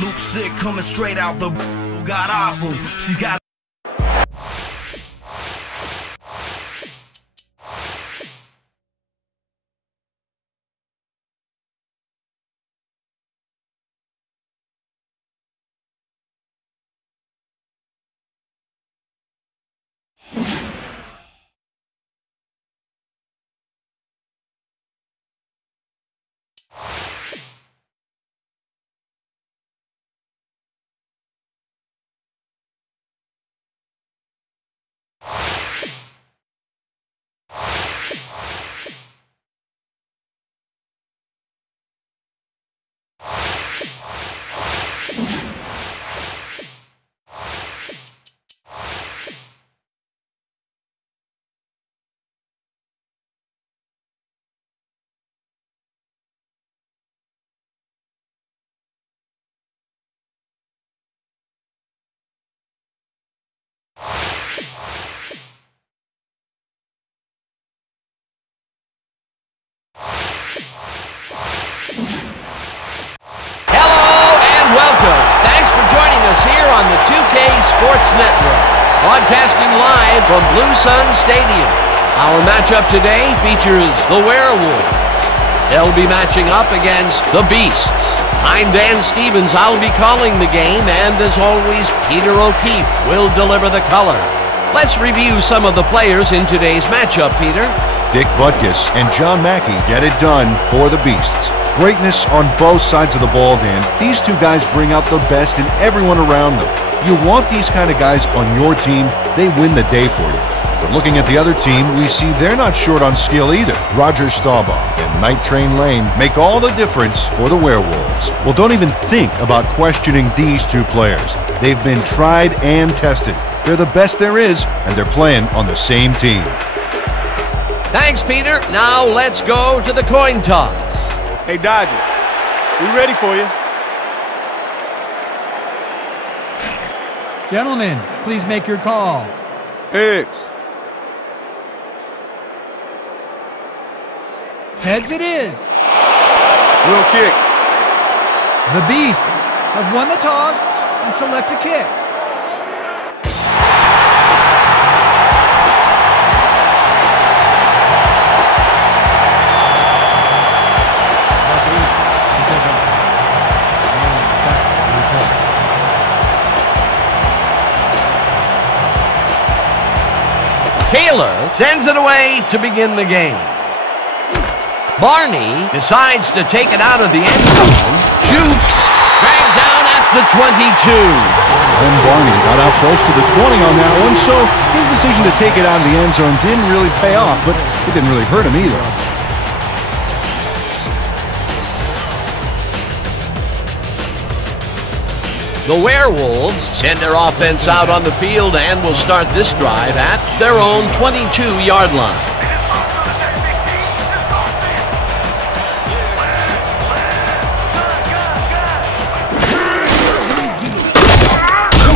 Luke sick, coming straight out the got awful. She's got here on the 2K Sports Network, broadcasting live from Blue Sun Stadium. Our matchup today features the Werewolves. They'll be matching up against the Beasts. I'm Dan Stevens. I'll be calling the game, and as always, Peter O'Keefe will deliver the color. Let's review some of the players in today's matchup, Peter. Dick Butkus and John Mackey get it done for the Beasts. Greatness on both sides of the ball, Dan. These two guys bring out the best in everyone around them. You want these kind of guys on your team, they win the day for you. But looking at the other team, we see they're not short on skill either. Roger Staubach and Night Train Lane make all the difference for the Werewolves. Well, don't even think about questioning these two players. They've been tried and tested. They're the best there is, and they're playing on the same team. Thanks, Peter. Now let's go to the coin toss. Hey, Dodger, we ready for you. Gentlemen, please make your call. Heads. Heads it is. We'll kick. The Beasts have won the toss and select a kick. Taylor sends it away to begin the game. Barney decides to take it out of the end zone. Jukes dragged down at the 22. And Barney got out close to the 20 on that one, so his decision to take it out of the end zone didn't really pay off, but it didn't really hurt him either. The Werewolves send their offense out on the field and will start this drive at their own 22-yard line.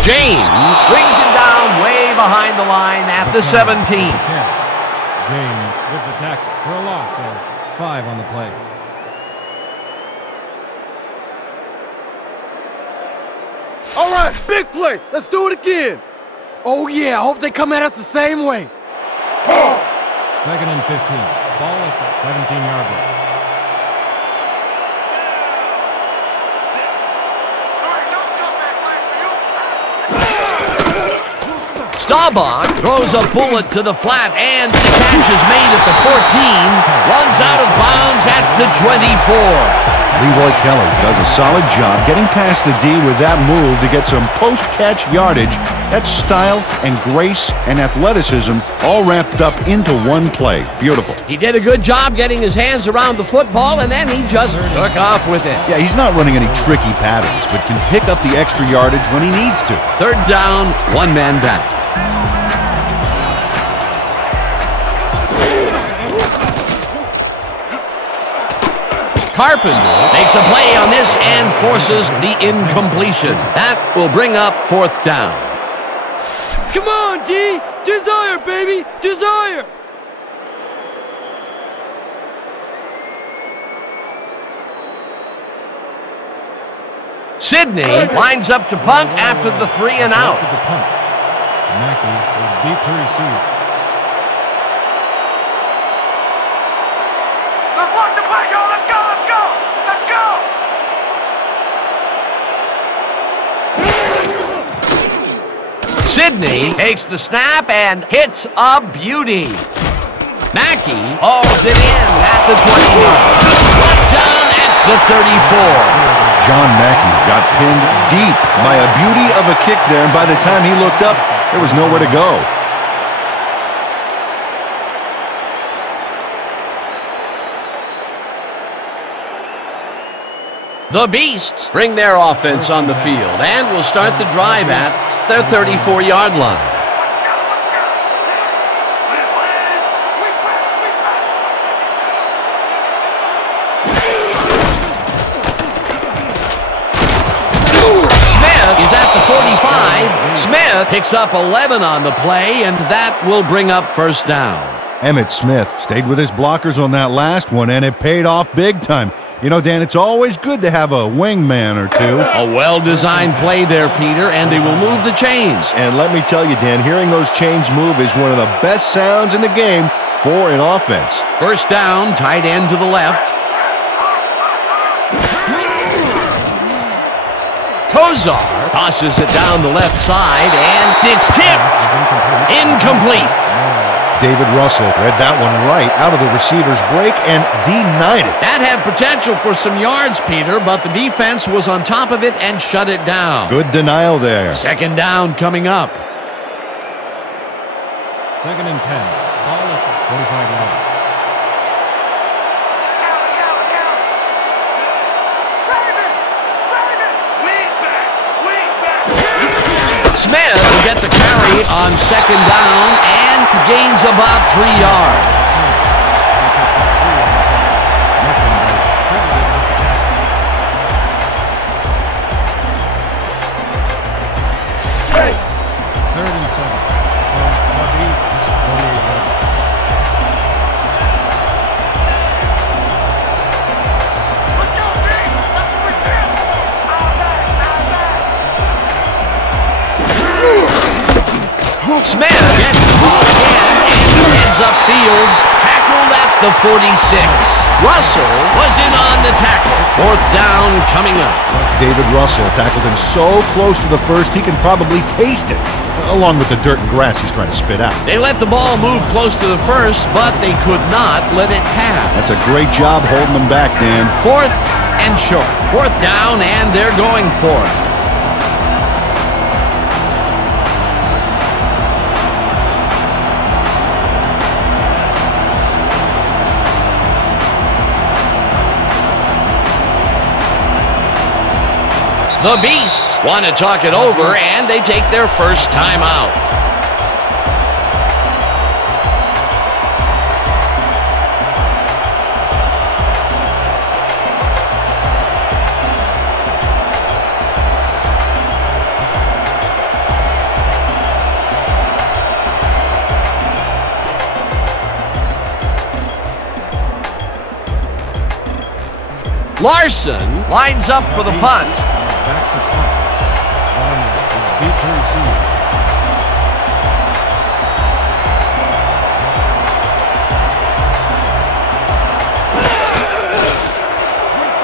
James brings it down way behind the line at the 17. James with the tackle for a loss of 5 on the play. All right, big play. Let's do it again. Oh, yeah. I hope they come at us the same way. 2nd and 15. Ball at the 17-yard line. Staubach throws a bullet to the flat, and the catch is made at the 14. Runs out of bounds at the 24. Leroy Keller does a solid job getting past the D with that move to get some post-catch yardage. That's style and grace and athleticism all wrapped up into one play. Beautiful. He did a good job getting his hands around the football, and then he just took off with it. Yeah, he's not running any tricky patterns, but can pick up the extra yardage when he needs to. 3rd down, 1 man back. Carpenter makes a play on this and forces the incompletion. That will bring up 4th down. Come on, D! Desire, baby! Desire! Sidney lines up to punt after the 3 and out. Mackey is deep to receive. Let's watch the play, go! Let's go! Let's go! Let's go! Sidney takes the snap and hits a beauty. Mackey hauls it in at the 20. Down at the 34. John Mackey got pinned deep by a beauty of a kick there, and by the time he looked up, there was nowhere to go. The Beasts bring their offense on the field and will start the drive at their 34-yard line. Smith is at the 45. Smith picks up 11 on the play, and that will bring up first down. Emmitt Smith stayed with his blockers on that last one, and it paid off big time. You know, Dan, it's always good to have a wingman or two. A well-designed play there, Peter, and they will move the chains. And let me tell you, Dan, hearing those chains move is one of the best sounds in the game for an offense. First down, tight end to the left. Kozar tosses it down the left side, and it's tipped. Incomplete. David Russell read that one right out of the receiver's break and denied it. That had potential for some yards, Peter, but the defense was on top of it and shut it down. Good denial there. Second down coming up. Second and 10. Ball at the 45-yard. Smith will get the carry on second down and gains about 3 yards. Third and 7. The Beasts, 48-yard. Smith gets the ball again and heads upfield, tackled at the 46. Russell was in on the tackle. Fourth down coming up. David Russell tackled him so close to the first he can probably taste it, along with the dirt and grass he's trying to spit out. They let the ball move close to the first, but they could not let it pass. That's a great job holding them back, Dan. Fourth and short. Fourth down, and they're going for it. The Beasts want to talk it over, and they take their first time out. Larson lines up for the punt. Back to punt. Barnes is deep to receive.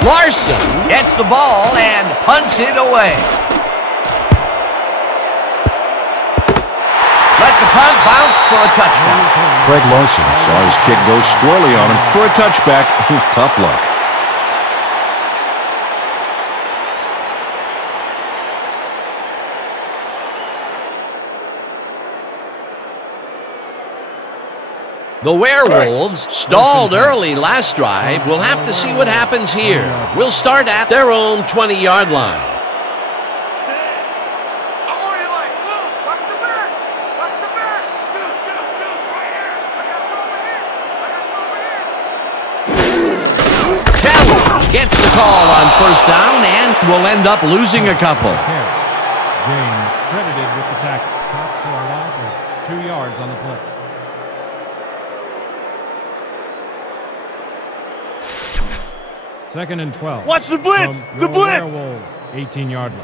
Larson gets the ball and punts it away. Let the punt bounce for a touchback. Craig Larson saw his kick go squarely on him for a touchback. Tough luck. The Werewolves stalled early last drive. We'll have to see what happens here. We'll start at their own 20-yard line. Kelly gets the call on first down and will end up losing a couple. James credited with the tackle. Stops for a loss of 2 yards on the play. Second and 12. Watch the blitz! From The your blitz! Werewolves, 18-yard line.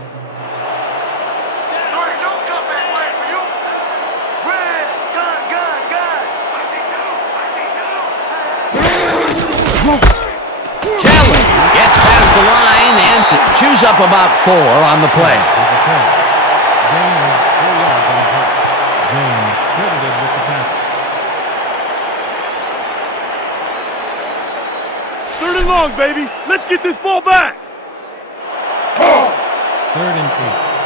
Kelly gets past the line and chews up about 4 on the play. Gain of 4 yards on the play. James credited with the tackle. Third and long, baby. Let's get this ball back. Third and 8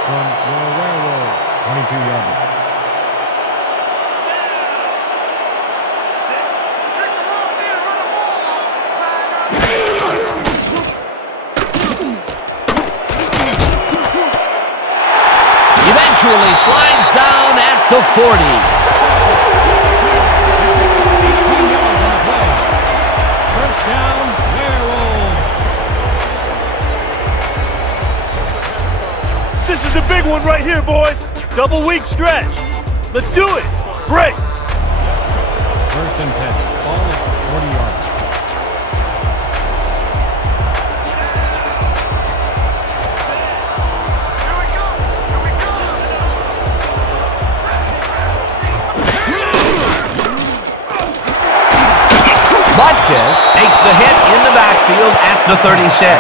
from your Werewolves, 22-yard line. Eventually slides down at the 40. 18 yards on the play. First down, Werewolves. This is the big one right here, boys. Double weak stretch. Let's do it. Break. First and 10. Ball is 40 yards. Butkus takes the hit in the backfield at the 36.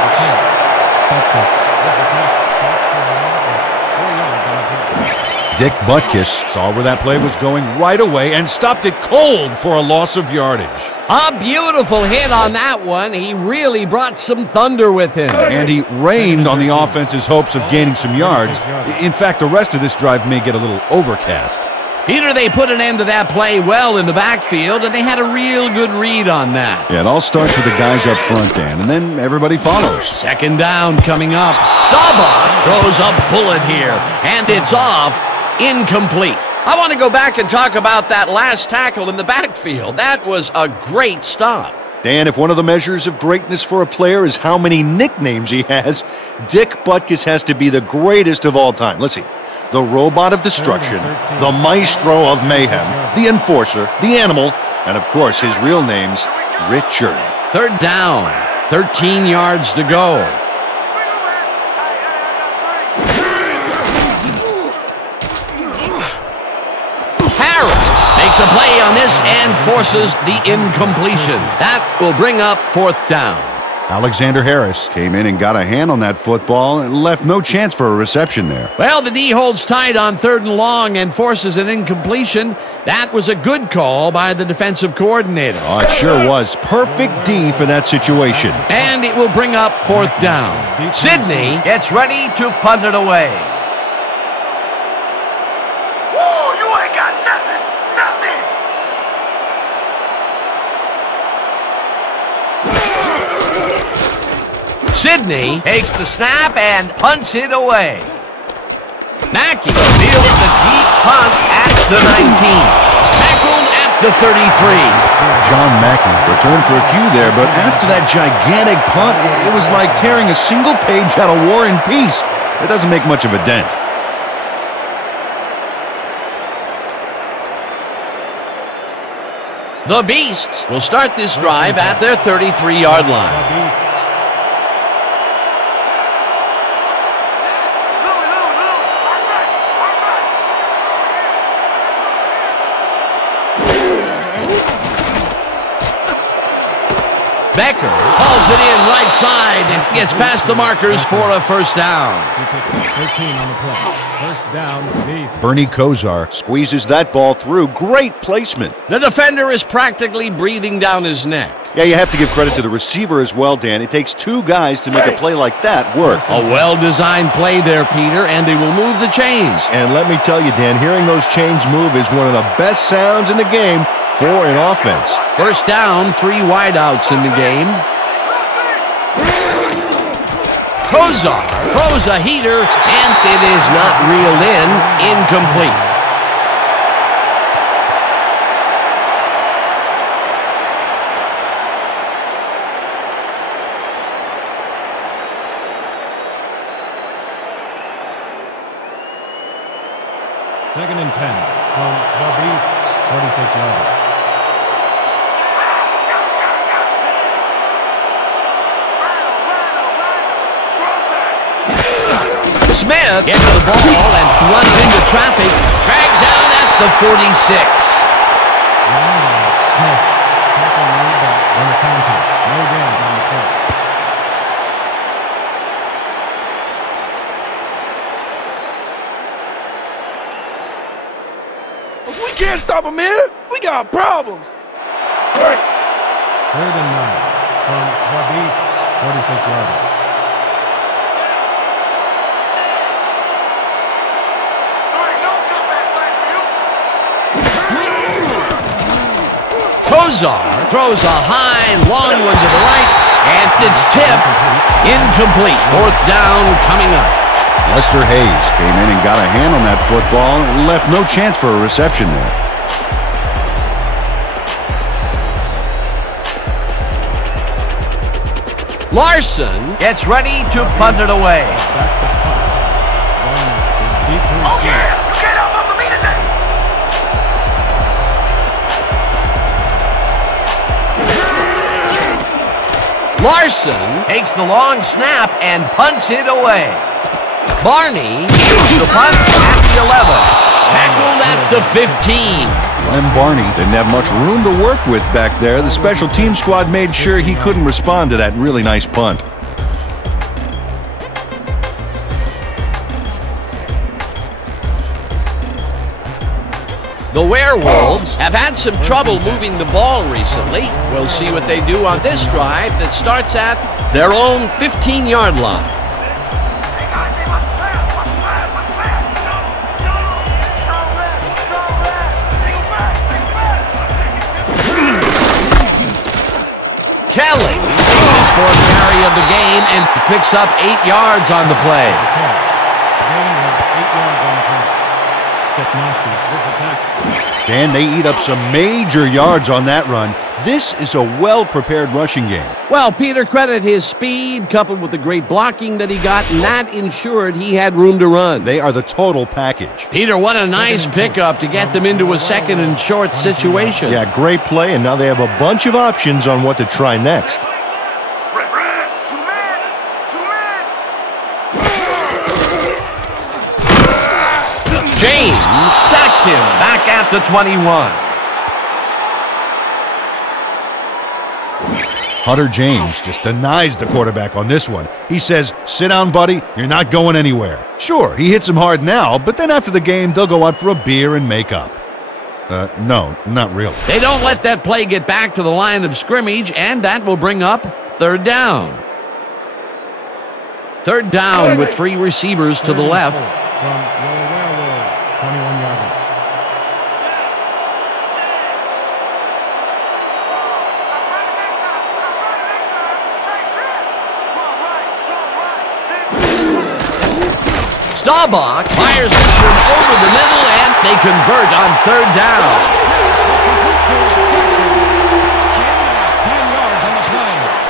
Dick Butkus saw where that play was going right away and stopped it cold for a loss of yardage. A beautiful hit on that one. He really brought some thunder with him. And he rained on the offense's hopes of gaining some yards. In fact, the rest of this drive may get a little overcast. Peter, they put an end to that play well in the backfield, and they had a real good read on that. Yeah, it all starts with the guys up front, Dan, and then everybody follows. Second down coming up. Staubach throws a bullet here, and it's off, incomplete. I want to go back and talk about that last tackle in the backfield. That was a great stop. Dan, if one of the measures of greatness for a player is how many nicknames he has, Dick Butkus has to be the greatest of all time. Let's see. The Robot of Destruction, the Maestro of Mayhem, the Enforcer, the Animal, and of course his real name's Richard. Third down, 13 yards to go. Harris makes a play on this and forces the incompletion. That will bring up fourth down. Alexander Harris came in and got a hand on that football and left no chance for a reception there. Well, the D holds tight on third and long and forces an incompletion. That was a good call by the defensive coordinator. Oh, it sure was. Perfect D for that situation. And it will bring up fourth down. Sidney gets ready to punt it away. Whoa, you ain't got nothing, nothing. Sidney takes the snap and punts it away. Mackey fields the deep punt at the 19. Tackled at the 33. John Mackey returned for a few there, but after that gigantic punt, it was like tearing a single page out of War and Peace. It doesn't make much of a dent. The Beasts will start this drive at their 33-yard line. Becker hauls it in right side and gets past the markers for a first down. 13 on the play. First down, Beast. Bernie Kosar squeezes that ball through. Great placement. The defender is practically breathing down his neck. Yeah, you have to give credit to the receiver as well, Dan. It takes two guys to make a play like that work. A well-designed play there, Peter, and they will move the chains. And let me tell you, Dan, hearing those chains move is one of the best sounds in the game for an offense. First down, 3 wideouts in the game. Kosar throws a heater, and it is not reeled in, incomplete. Second and 10 from the Beasts, 46-yard. Smith gets the ball and runs into traffic, dragged down at the 46. Smith tackling made on the contact. No damage on the play. We can't stop him here. We got problems. Great. 3rd and 9 from the Beasts, 46-yarder. Kozar throws a high, long one to the right, and it's tipped. Incomplete. 4th down coming up. Lester Hayes came in and got a hand on that football and left no chance for a reception there. Larson gets ready to punt it away. Back to punt. One is deep to receive. You can't help but me today. Larson takes the long snap and punts it away. Barney takes the punt at the 11. Tackled at the 15. Glenn Barney didn't have much room to work with back there. The special team squad made sure he couldn't respond to that really nice punt. The Werewolves have had some trouble moving the ball recently. We'll see what they do on this drive that starts at their own 15-yard line. Kelly makes his 4th carry of the game and picks up 8 yards on the play. Gain of 8 yards on the play. Stepnoski with the tackle. Dan, they eat up some major yards on that run. This is a well-prepared rushing game. Well, Peter, credit his speed coupled with the great blocking that he got, and that ensured he had room to run. They are the total package. Peter, what a nice pickup to get them into a 2nd and short situation. Yeah, great play, and now they have a bunch of options on what to try next. James sacks him back at the 21. Hunter James just denies the quarterback on this one. He says, "Sit down, buddy. You're not going anywhere." Sure, he hits him hard now, but then after the game, they'll go out for a beer and make up. No, not really. They don't let that play get back to the line of scrimmage, and that will bring up 3rd down. 3rd down with 3 receivers to the left. From the Werewolves, 21-yarder. Staubach fires this one over the middle, and they convert on 3rd down. 10 yards on the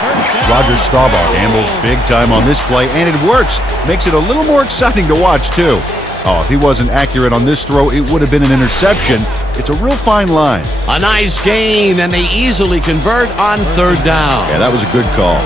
play. Roger Staubach handles big time on this play, and it works. Makes it a little more exciting to watch, too. Oh, if he wasn't accurate on this throw, it would have been an interception. It's a real fine line. A nice gain, and they easily convert on 3rd down. Yeah, that was a good call.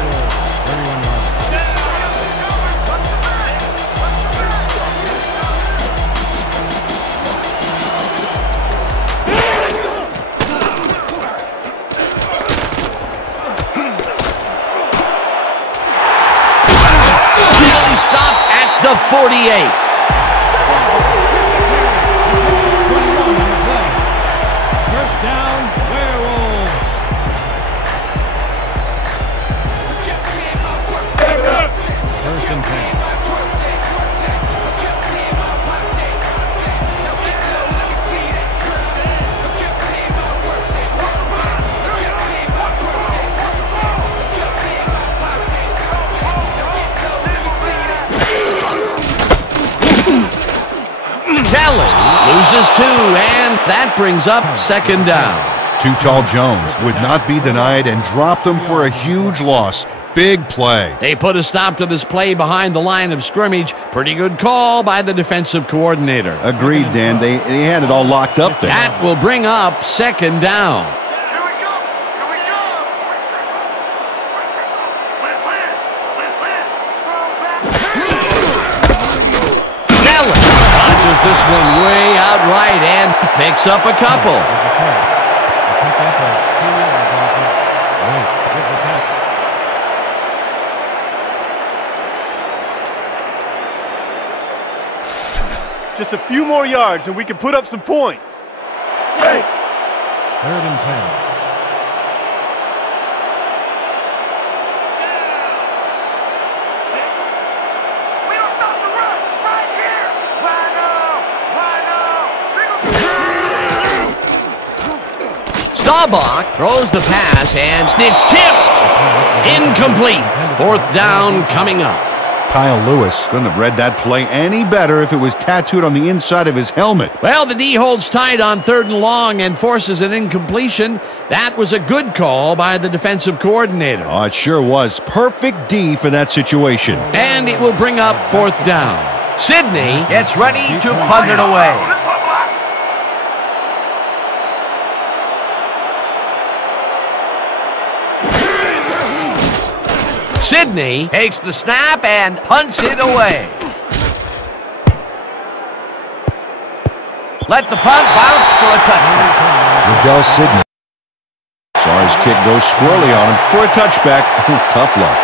Stopped at the 48. 21 on the play. 1st down, Werewolves. First and 10. Kelly loses 2, and that brings up 2nd down. Too Tall Jones would not be denied and dropped them for a huge loss. Big play. They put a stop to this play behind the line of scrimmage. Pretty good call by the defensive coordinator. Agreed, Dan. They had it all locked up there. That will bring up 2nd down. this one way out right and picks up a couple. Just a few more yards and we can put up some points. Hey. 3rd and 10. Staubach throws the pass, and it's tipped. Incomplete. 4th down coming up. Kyle Lewis couldn't have read that play any better if it was tattooed on the inside of his helmet. Well, the D holds tight on 3rd and long and forces an incompletion. That was a good call by the defensive coordinator. Oh, it sure was. Perfect D for that situation. And it will bring up 4th down. Sidney gets ready to punt it away. Sidney takes the snap and punts it away. Let the punt bounce for a touchback. Liddell Sidney saw his kick go squirrely on him for a touchback. Tough luck.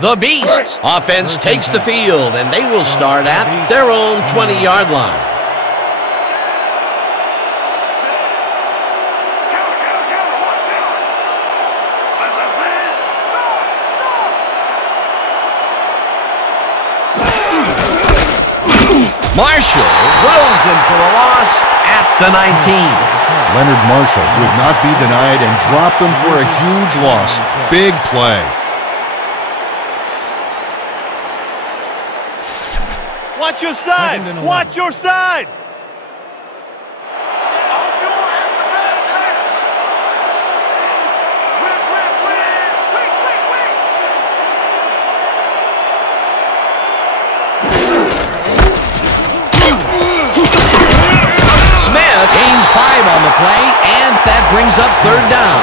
The Beasts offense takes the field, and they will start at their own 20-yard line. Marshall drills him for a loss at the 19. Leonard Marshall would not be denied and dropped him for a huge loss. Big play. Watch your side! Watch your side! Smith gains 5 on the play, and that brings up 3rd down.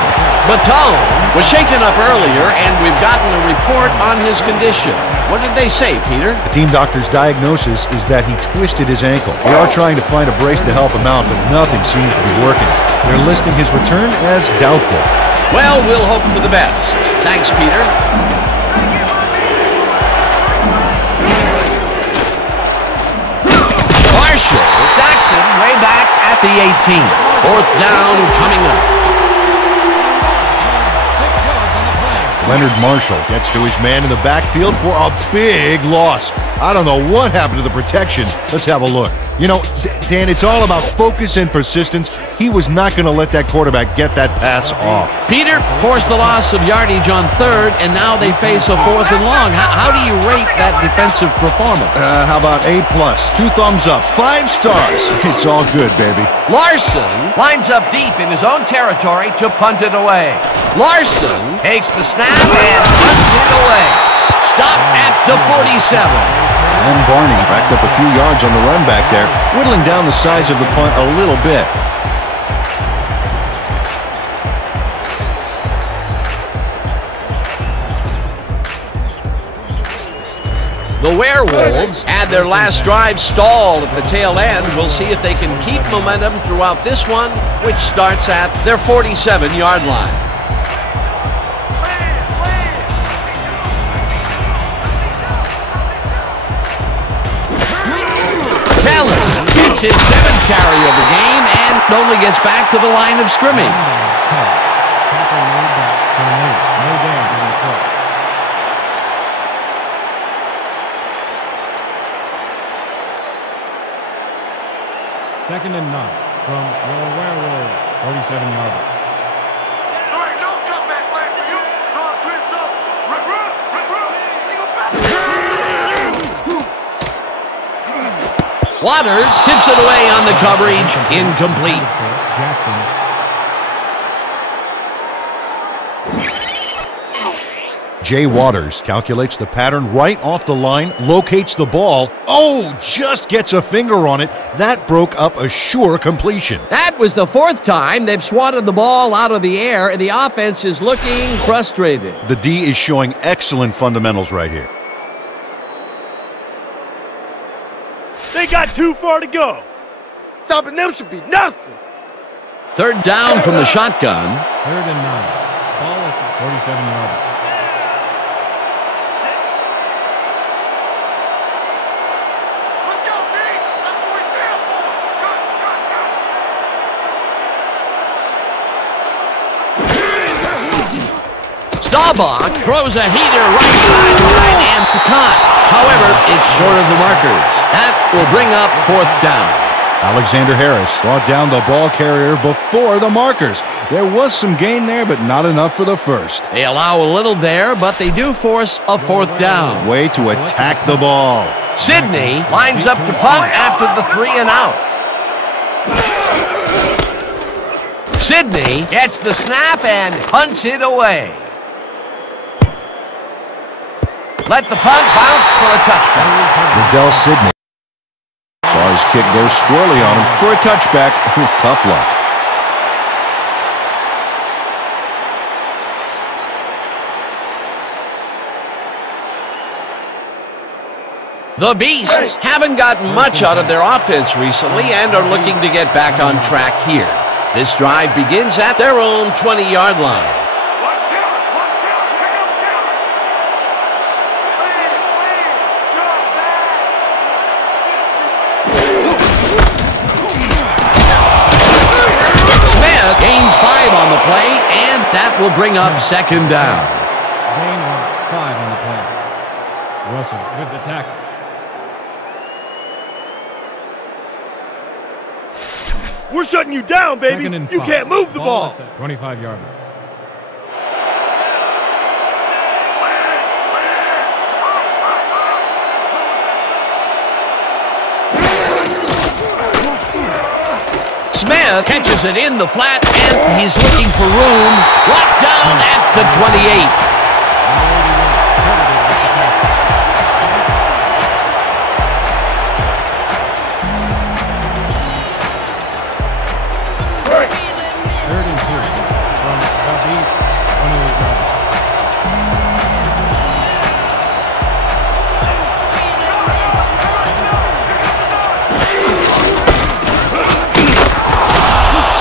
Baton was shaken up earlier, and we've gotten a report on his condition. What did they say, Peter? The team doctor's diagnosis is that he twisted his ankle. They are trying to find a brace to help him out, but nothing seems to be working. They're listing his return as doubtful. Well, we'll hope for the best. Thanks, Peter. Marshall sacks him way back at the 18. 4th down coming up. Leonard Marshall gets to his man in the backfield for a big loss. I don't know what happened to the protection. Let's have a look. You know, Dan, it's all about focus and persistence. He was not going to let that quarterback get that pass off. Peter forced the loss of yardage on 3rd, and now they face a 4th and long. How do you rate that defensive performance? How about A+, 2 thumbs up, 5 stars. It's all good, baby. Larson lines up deep in his own territory to punt it away. Larson takes the snap and punts it away. Stopped at the 47. And Barney backed up a few yards on the run back there, whittling down the size of the punt a little bit. The Werewolves had their last drive stalled at the tail end. We'll see if they can keep momentum throughout this one, which starts at their 47-yard line. It's his 7th carry of the game and only gets back to the line of scrimmage. Second and 9 from your Werewolves, 47-yarder. Waters tips it away on the coverage. Incomplete. Jay Waters calculates the pattern right off the line, locates the ball. Oh, just gets a finger on it. That broke up a sure completion. That was the fourth time they've swatted the ball out of the air, and the offense is looking frustrated. The D is showing excellent fundamentals right here. They got too far to go. Stopping them should be nothing. Third down from the shotgun. 3rd and 9. Ball at the 47-yard line. Staubach throws a heater right sideline and caught. However, it's short of the markers. That will bring up 4th down. Alexander Harris brought down the ball carrier before the markers. There was some gain there, but not enough for the first. They allow a little there, but they do force a 4th down. Way to attack the ball. Sidney lines up to punt after the 3 and out. Sidney gets the snap and punts it away. Let the punt bounce for a touchback. Liddell Sidney saw his kick go squirrely on him for a touchback. Tough luck. The Beasts haven't gotten much out of their offense recently and are looking to get back on track here. This drive begins at their own 20-yard line. Gains 5 on the play, and that will bring up 2nd down. Gain of 5 on the play. Russell with the tackle. We're shutting you down, baby. You can't move the ball. At the 25-yard line. Smith catches it in the flat, and he's looking for room. Locked down at the 28.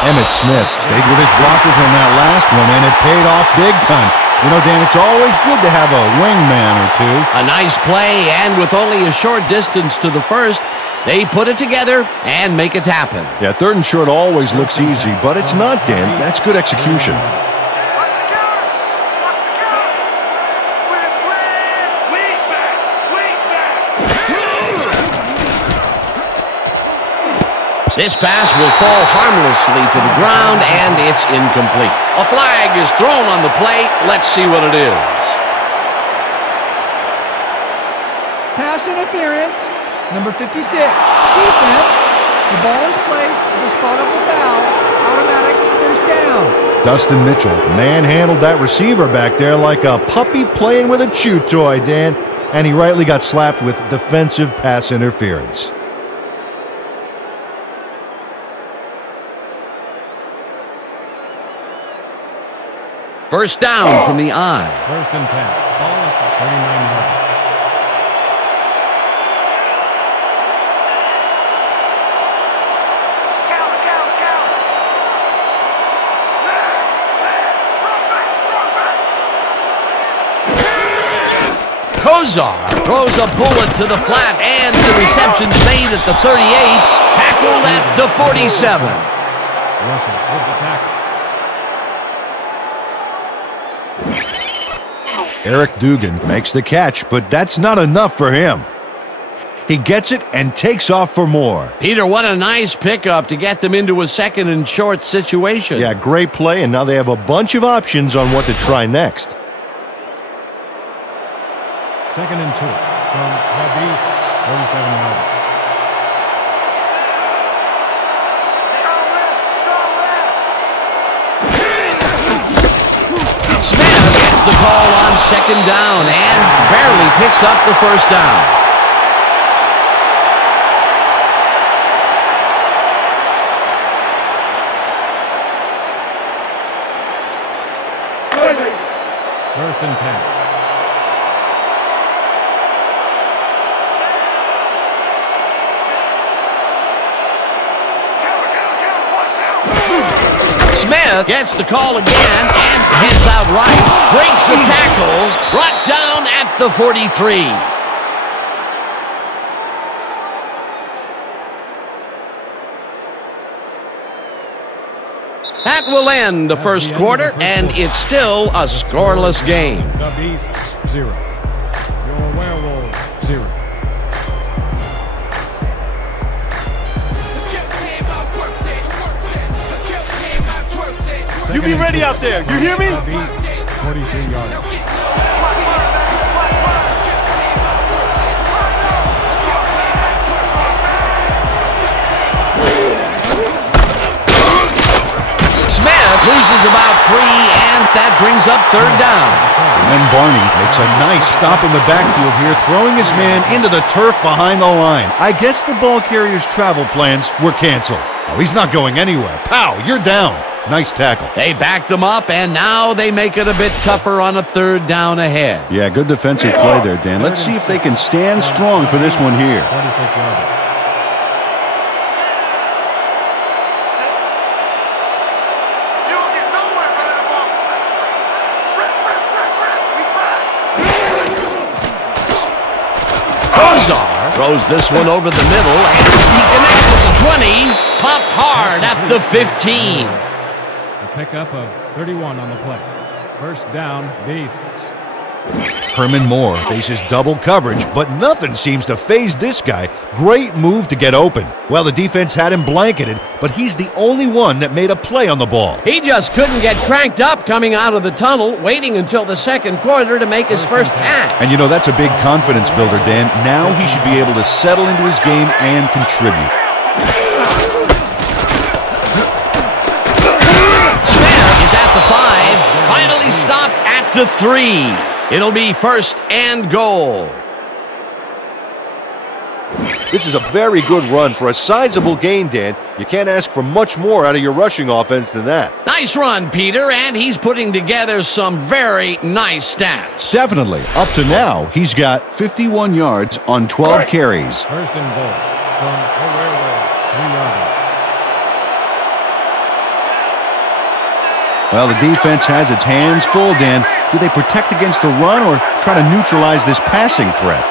Emmitt Smith stayed with his blockers on that last one, and it paid off big time. You know, Dan, it's always good to have a wingman or two. A nice play, and with only a short distance to the first, they put it together and make it happen. Yeah, 3rd and short always looks easy, but it's not, Dan. That's good execution. This pass will fall harmlessly to the ground, and it's incomplete. A flag is thrown on the play. Let's see what it is. Pass interference, number 56. Defense. The ball is placed at the spot of the foul. Automatic 1st down. Dustin Mitchell manhandled that receiver back there like a puppy playing with a chew toy, Dan, and he rightly got slapped with defensive pass interference. First down from the I. 1st and 10. Ball at the 39-yard line. Kozar throws a bullet to the flat, and the reception's made at the 38, tackled at the 47. Russell with the tackle. Eric Dugan makes the catch, but that's not enough for him. He gets it and takes off for more. Peter, what a nice pickup to get them into a 2nd and short situation. Yeah, great play, and now they have a bunch of options on what to try next. 2nd and 2 from the Beasts, 47-yard line. Smith gets the call on second down and barely picks up the first down. First and 10. Smith gets the call again and heads out right. Breaks a tackle. Brought down at the 43. That will end the first quarter, and it's still a scoreless game. The Beasts, 0. Your Werewolves, 0. You be ready out there. You hear me? The Beasts, 43 yards. Smith loses about 3, and that brings up third down. And then Barney makes a nice stop in the backfield here, throwing his man into the turf behind the line. I guess the ball carrier's travel plans were canceled. Oh, he's not going anywhere. Pow, you're down. Nice tackle. They backed them up, and now they make it a bit tougher on a third down ahead. Yeah, good defensive play there, Dan. Let's see if they can stand strong for this one here. 26 yards. Throws this one over the middle, and he connects at the 20, popped hard at the 15. A pickup of 31 on the play. First down, Beasts. Herman Moore faces double coverage, but nothing seems to faze this guy. Great move to get open. Well, the defense had him blanketed, but he's the only one that made a play on the ball. He just couldn't get cranked up coming out of the tunnel, waiting until the second quarter to make his first catch. And you know, that's a big confidence builder, Dan. Now he should be able to settle into his game and contribute. Smith is at the 5, finally stopped at the 3. It'll be first and goal. This is a very good run for a sizable gain, Dan. You can't ask for much more out of your rushing offense than that. Nice run, Peter, and he's putting together some very nice stats. Definitely. Up to now, he's got 51 yards on 12 carries. First and goal from the Werewolves, 3-yarder. Well, the defense has its hands full, Dan. Do they protect against the run or try to neutralize this passing threat?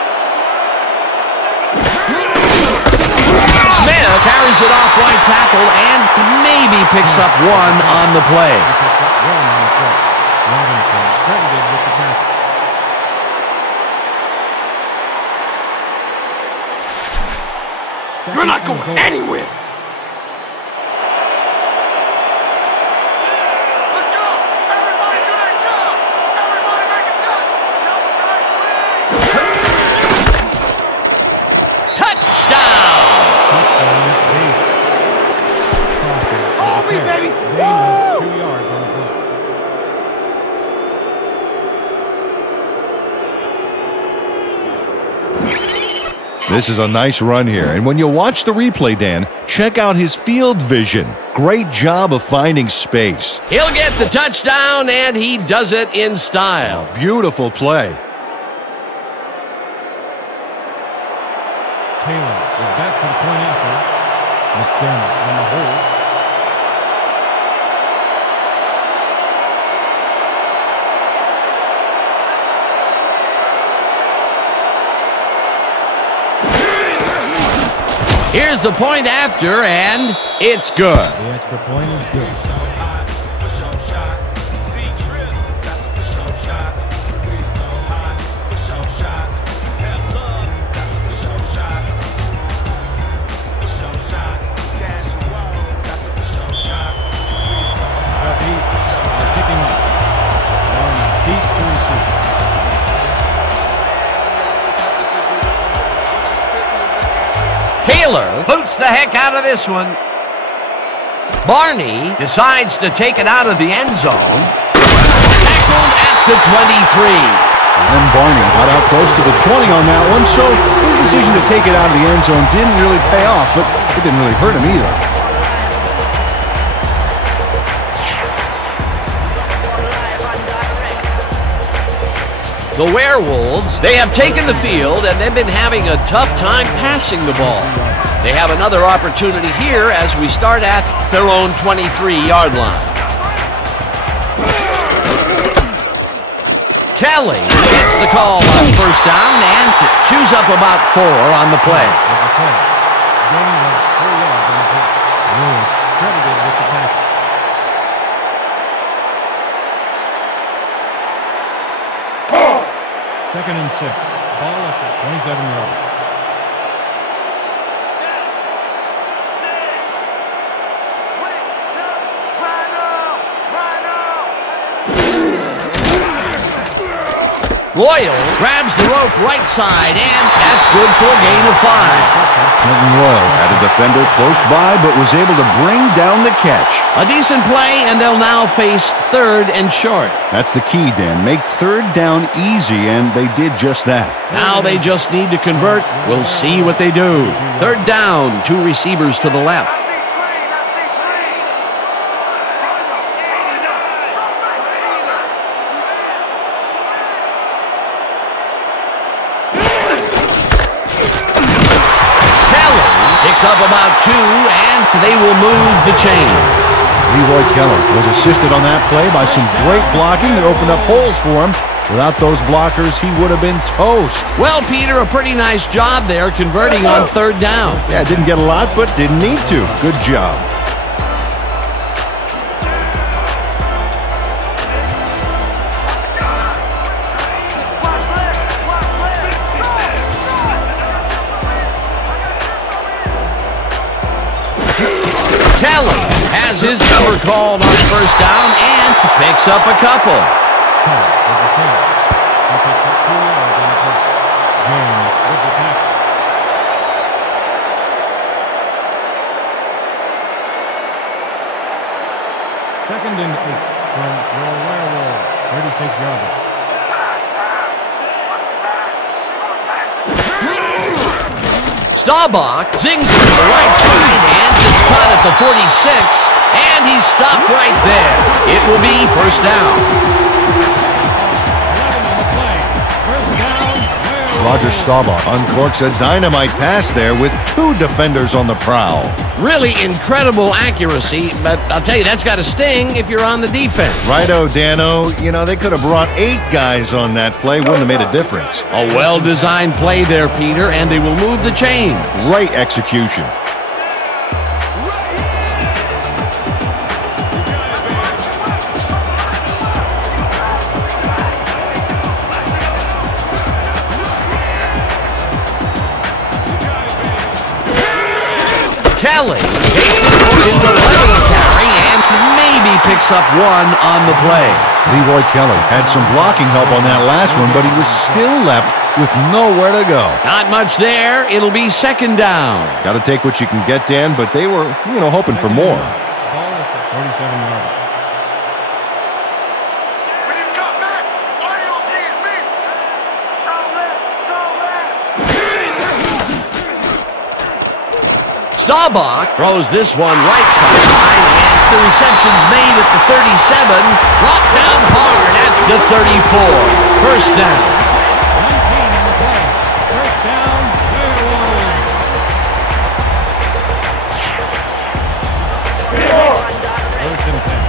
Smith carries it off right tackle and maybe picks up 1 on the play. Robinson credited with the tackle. You're not going anywhere. This is a nice run here, and when you watch the replay, Dan, check out his field vision. Great job of finding space. He'll get the touchdown, and he does it in style. Beautiful play. Taylor is back for the point after. McDermott on the hold. Here's the point after, and it's good. The extra point is good. The Beasts are picking up. Going deep to receive. Taylor boots the heck out of this one. Barney decides to take it out of the end zone. Tackled at the 23. And Barney got out close to the 20 on that one, so his decision to take it out of the end zone didn't really pay off, but it didn't really hurt him either. The Werewolves, they have taken the field, and they've been having a tough time passing the ball. They have another opportunity here as we start at their own 23-yard line. Kelly gets the call on first down and chews up about 4 on the play. Gaining 4 yards on the play. Lewis credited with the tackle. Second and 6. Ball at the 27-yard. Royal grabs the rope right side, and that's good for a gain of 5. Clinton Royal had a defender close by, but was able to bring down the catch. A decent play, and they'll now face 3rd and short. That's the key, Dan. Make 3rd down easy, and they did just that. Now they just need to convert. We'll see what they do. 3rd down, 2 receivers to the left. Up about 2, and they will move the chains. Leroy Kelly was assisted on that play by some great blocking that opened up holes for him. Without those blockers, he would have been toast. Well, Peter, a pretty nice job there converting on 3rd down. Yeah, didn't get a lot, but didn't need to. Good job. Kelly has his number called on first down and picks up a couple. He picks up 2 yards on the play. James with the tackle. Second and 8 from your Werewolves. 36-yarder. Staubach zings to the right side and is caught at the 46, and he's stopped right there. It will be first down. 11 on the play. First down, Werewolves. Roger Staubach uncorks a dynamite pass there with 2 defenders on the prowl. Really incredible accuracy, but I'll tell you, that's got to sting if you're on the defense. Righto, Dano. You know, they could have brought 8 guys on that play. Wouldn't have made a difference. A well-designed play there, Peter, and they will move the chains. Great execution. Kelly takes it for his 11th carry and maybe picks up 1 on the play. Leroy Kelly had some blocking help on that last one, but he was still left with nowhere to go. Not much there. It'll be second down. Got to take what you can get, Dan, but they were, hoping for more. Ball at the 47-yard. Staubach throws this one right side, and the reception's made at the 37, brought down hard at the 34. First down. 19 on the play. First down, Werewolves. First and 10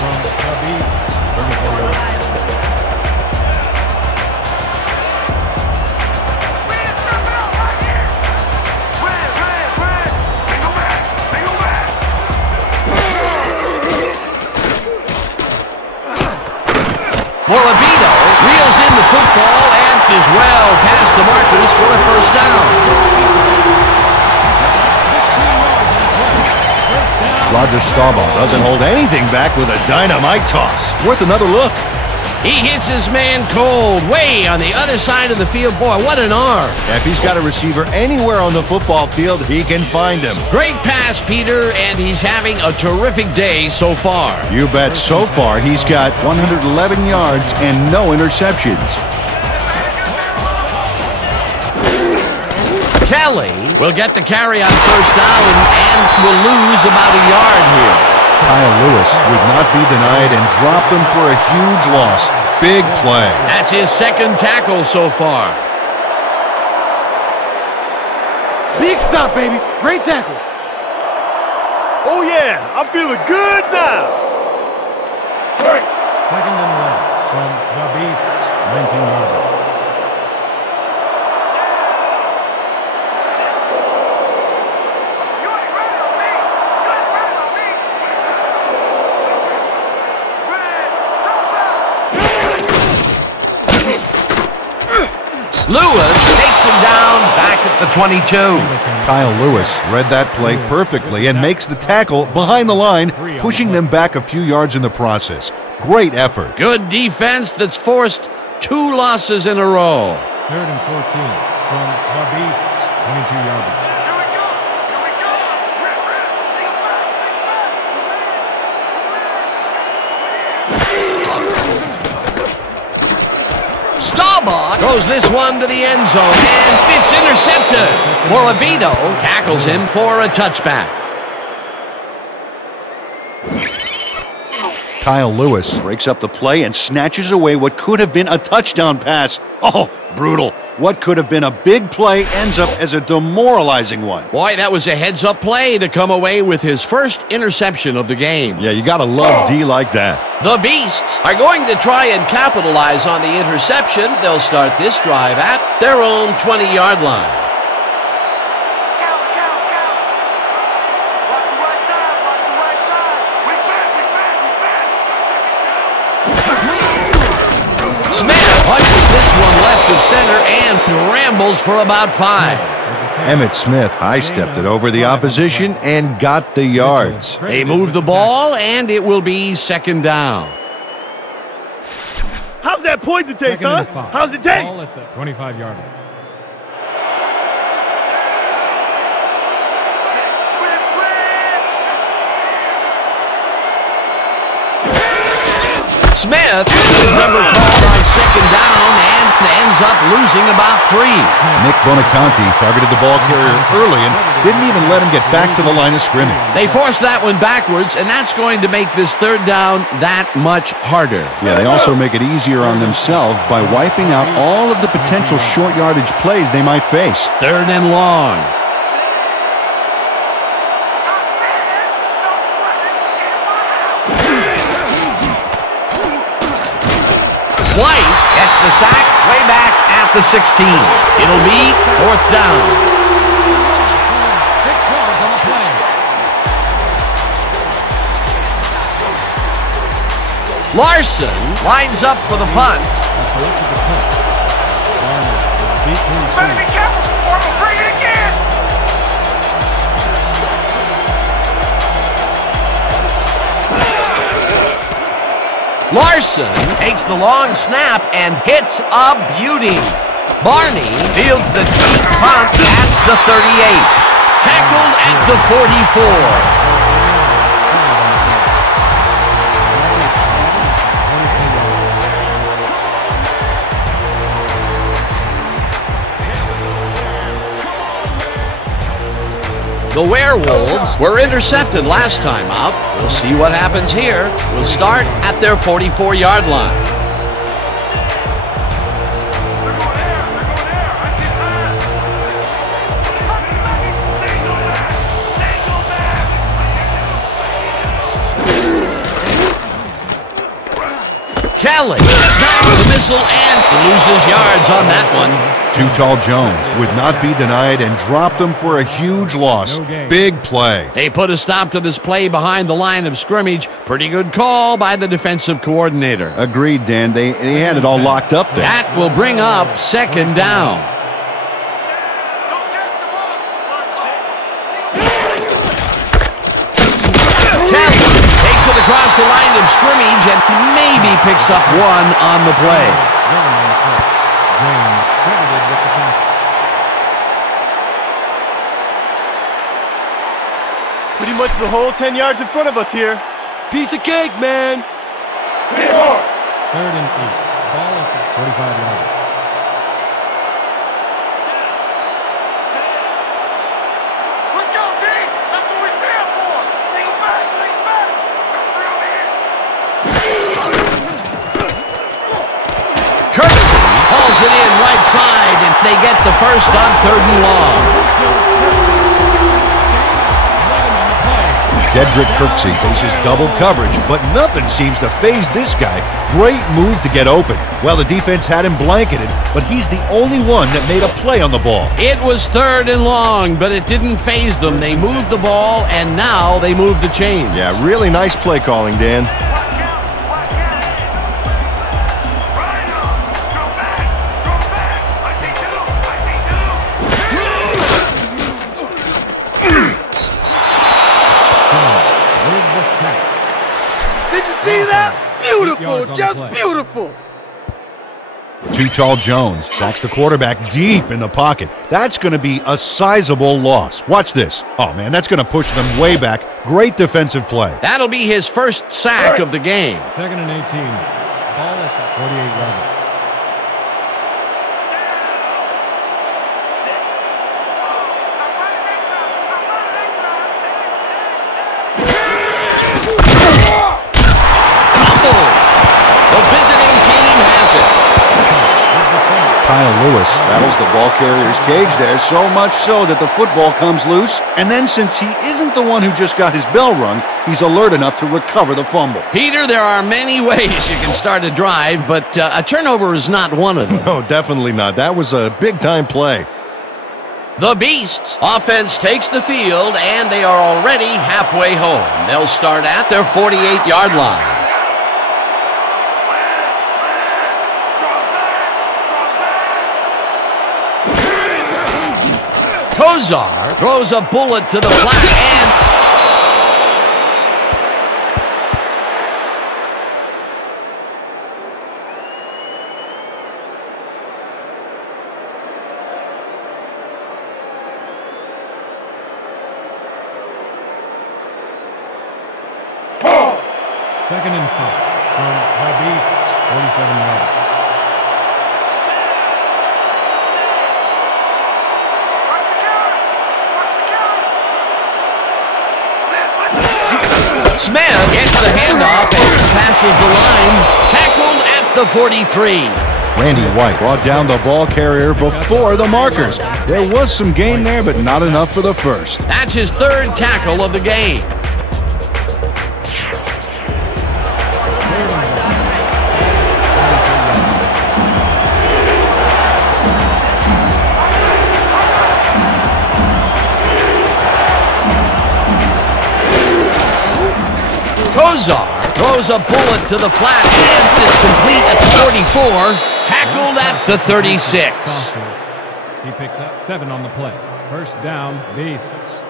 from the Beasts, 34 yards. Morabito reels in the football and is well past the markers for a first down. 16 yards on the play. First down. Roger Staubach doesn't hold anything back with a dynamite toss. Worth another look. He hits his man cold, way on the other side of the field. Boy, what an arm. If he's got a receiver anywhere on the football field, he can find him. Great pass, Peter, and he's having a terrific day so far. You bet. So far, he's got 111 yards and no interceptions. Kelly will get the carry on first down and will lose about a yard here. Kyle Lewis would not be denied and dropped them for a huge loss. Big play. That's his second tackle so far. Big stop, baby. Great tackle. Oh, yeah. I'm feeling good now. All right. 2nd and 1 from the Beasts, 19-yard. Lewis takes him down back at the 22. Kyle Lewis read that play perfectly and makes the tackle behind the line, pushing them back a few yards in the process. Great effort. Good defense that's forced 2 losses in a row. 3rd and 14 from the Beasts, 22-yard. Staubach throws this one to the end zone, and it's intercepted. Morabito tackles him for a touchback. Kyle Lewis breaks up the play and snatches away what could have been a touchdown pass. Oh, brutal. What could have been a big play ends up as a demoralizing one. Boy, that was a heads-up play to come away with his first interception of the game. Yeah, you gotta love D like that. The Beasts are going to try and capitalize on the interception. They'll start this drive at their own 20-yard line. Smith punches this one left of center and rambles for about 5. Emmitt Smith high-stepped it over the opposition and got the yards. They move the ball, and it will be 2nd down. How's that poison taste, 2nd huh? and 5. How's it taste? Ball at the 25-yard line. Smith is number called on 2nd down and ends up losing about 3. Nick Bonaconti targeted the ball carrier early and didn't even let him get back to the line of scrimmage. They forced that one backwards, and that's going to make this 3rd down that much harder. Yeah, they also make it easier on themselves by wiping out all of the potential short yardage plays they might face. 3rd and long. White gets the sack way back at the 16. It'll be 4th down. 6 yards on the play. Larson lines up for the punt. Better be careful before we bring it again. Larson takes the long snap and hits a beauty. Barney fields the deep punt at the 38. Tackled at the 44. The Werewolves were intercepted last time out. We'll see what happens here. We'll start at their 44-yard line. Kelly snags the missile and loses yards on that one. Too Tall Jones would not be denied and dropped them for a huge loss. Big play. They put a stop to this play behind the line of scrimmage. Pretty good call by the defensive coordinator. Agreed, Dan. They had it all locked up there. That will bring up 2nd down. Kelly takes it across the line of scrimmage and maybe picks up 1 on the play. James credited with the tackle. Pretty much the whole 10 yards in front of us here. Piece of cake, man. 3rd and 8. Ball at the 45-yard line. Let's go, D! That's what we stand for! Lean back, lean back! Kirksey hauls it in right side, and they get the first on 3rd and long. Dedrick Kirksey faces double coverage, but nothing seems to faze this guy. Great move to get open. Well, the defense had him blanketed, but he's the only one that made a play on the ball. It was 3rd and long, but it didn't faze them. They moved the ball, and now they moved the chains. Yeah, really nice play calling, Dan. Did you see that? Beautiful, just beautiful. Too tall Jones sacks the quarterback deep in the pocket. That's going to be a sizable loss. Watch this. Oh, man, that's going to push them way back. Great defensive play. That'll be his first sack of the game. 2nd and 18. Ball at the 48-yard line. The visiting team has it. Kyle Lewis battles the ball carrier's cage there, so much so that the football comes loose. And then since he isn't the one who just got his bell rung, he's alert enough to recover the fumble. Peter, there are many ways you can start a drive, but a turnover is not one of them. No, definitely not. That was a big-time play. The Beasts offense takes the field, and they are already halfway home. They'll start at their 48-yard line. Kozar throws a bullet to the flat and Second and 5 from the Beasts, 47 yards. Smith gets the handoff and passes the line. Tackled at the 43. Randy White brought down the ball carrier before the markers. There was some gain there, but not enough for the first. That's his 3rd tackle of the game. Kozar throws a bullet to the flat and is complete at the 44, tackled at the 36. He picks up 7 on the play. First down, Beasts.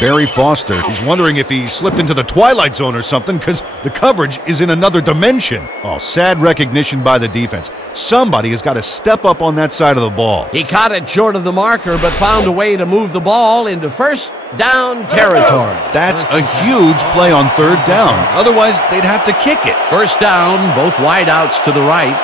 Barry Foster, he's wondering if he slipped into the Twilight Zone or something because the coverage is in another dimension. Oh, sad recognition by the defense. Somebody has got to step up on that side of the ball. He caught it short of the marker but found a way to move the ball into first down territory. That's a huge play on 3rd down. Otherwise, they'd have to kick it. First down, both wideouts to the right.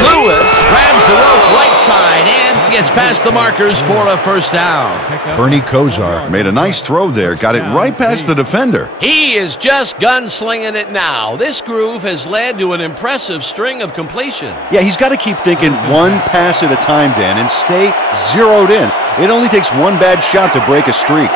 Lewis grabs the rope right side and gets past the markers for a first down. Bernie Kozar made a nice throw there, got it right past the defender. He is just gunslinging it now. This groove has led to an impressive string of completion. Yeah, he's got to keep thinking one pass at a time, Dan, and stay zeroed in. It only takes one bad shot to break a streak.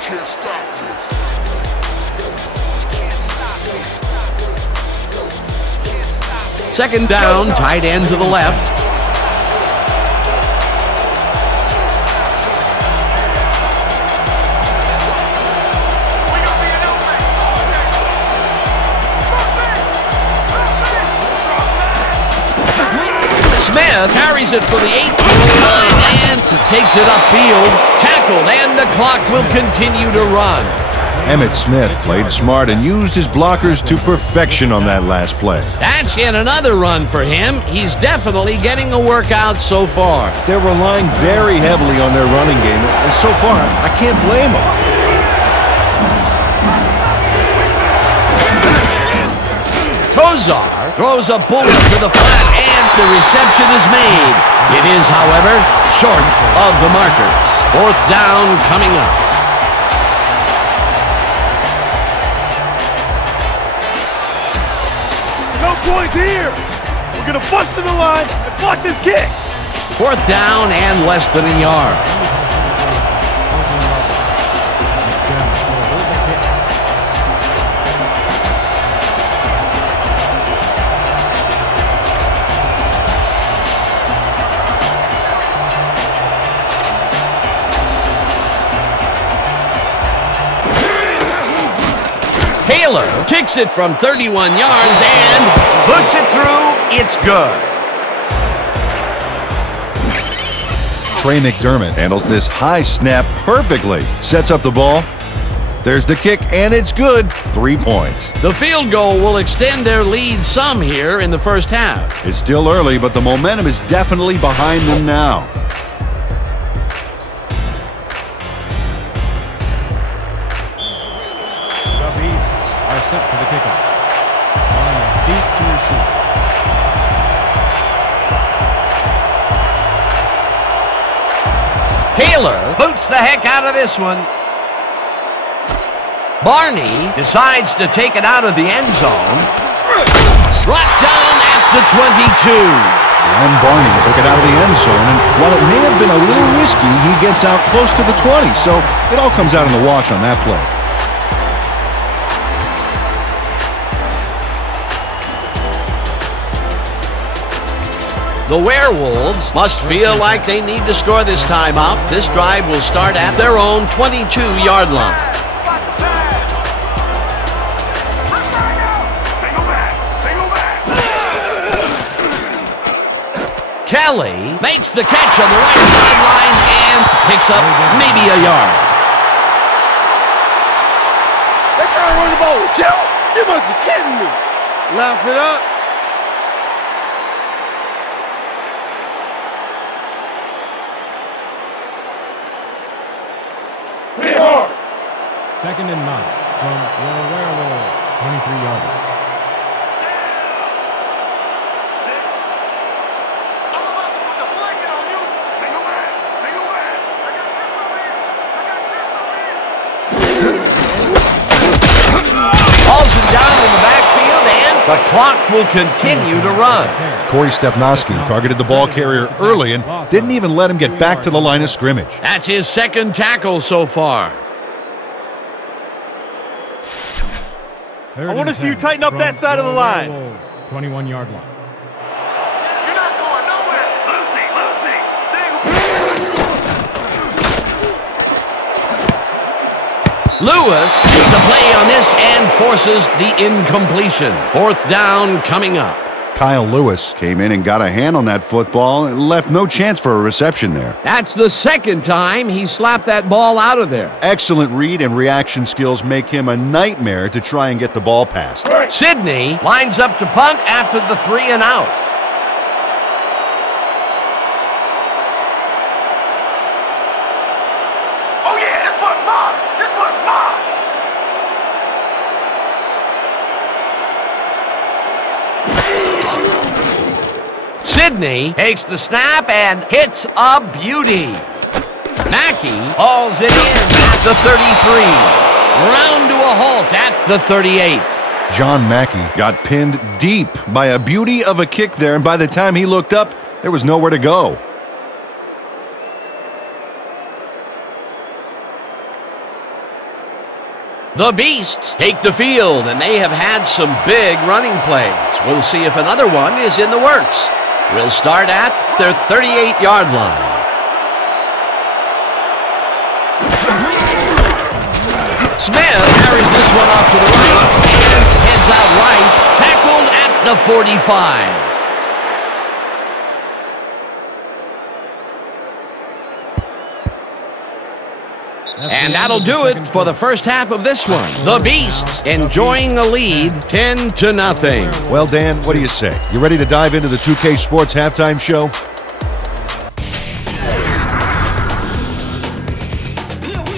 Can't stop this. Second down, tight end to the left. Smith carries it for the 18th line and takes it upfield. Tackled, and the clock will continue to run. Emmitt Smith played smart and used his blockers to perfection on that last play. That's yet another run for him. He's definitely getting a workout so far. They're relying very heavily on their running game, and so far, I can't blame them. Kozar throws a bullet to the flat, and the reception is made. It is, however, short of the markers. Fourth down coming up. No points here. We're going to bust to the line and block this kick. Fourth down and less than a yard. Taylor kicks it from 31 yards and puts it through. It's good. Trey McDermott handles this high snap perfectly. Sets up the ball. There's the kick, and it's good. 3 points. The field goal will extend their lead some here in the first half. It's still early, but the momentum is definitely behind them now. Set for the kickoff. Line deep to receive. Taylor boots the heck out of this one. Barney decides to take it out of the end zone. Brought down at the 22. And Barney took it out of the end zone, and while it may have been a little risky, he gets out close to the 20, so it all comes out in the wash on that play. The Werewolves must feel like they need to score this time out. This drive will start at their own 22-yard line. Kelly makes the catch on the right sideline and picks up maybe a yard. They trying to run the ball with you? You must be kidding me. Laugh it up. Second and 9 from your Werewolves, 23-yard line. I'm about to put the blanket on you. Single man. Single man. I got chips over here. I got chips over here. Hauls him down in the backfield, and the clock will continue to run. Corey Stepnoski targeted the ball carrier early and didn't even let him get back to the line of scrimmage. That's his second tackle so far. I want to see you tighten up that side of the line. 21-yard line. You're not going nowhere. Lucy. Lewis makes a play on this and forces the incompletion. Fourth down coming up. Kyle Lewis came in and got a hand on that football and left no chance for a reception there. That's the second time he slapped that ball out of there. Excellent read and reaction skills make him a nightmare to try and get the ball past. Sidney lines up to punt after the 3 and out. Oh yeah, this one's mine. This one's mine. Sidney takes the snap and hits a beauty. Mackey hauls it in at the 33. Round to a halt at the 38. John Mackey got pinned deep by a beauty of a kick there, and by the time he looked up, there was nowhere to go. The Beasts take the field, and they have had some big running plays. We'll see if another one is in the works. We'll start at their 38-yard line. Smith carries this one off to the right and heads out right, tackled at the 45. And that'll do it for the first half of this one. The Beasts enjoying the lead 10-0. Well, Dan, what do you say? You ready to dive into the 2K Sports halftime show?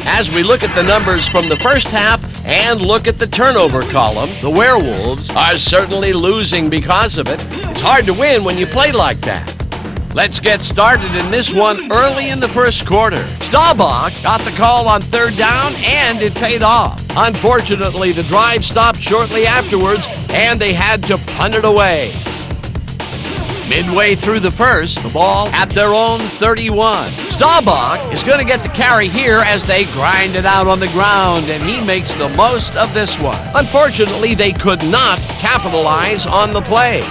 As we look at the numbers from the first half and look at the turnover column, the Werewolves are certainly losing because of it. It's hard to win when you play like that. Let's get started in this one early in the first quarter. Staubach got the call on third down, and it paid off. Unfortunately, the drive stopped shortly afterwards, and they had to punt it away. Midway through the first, the ball at their own 31. Staubach is going to get the carry here as they grind it out on the ground, and he makes the most of this one. Unfortunately, they could not capitalize on the play.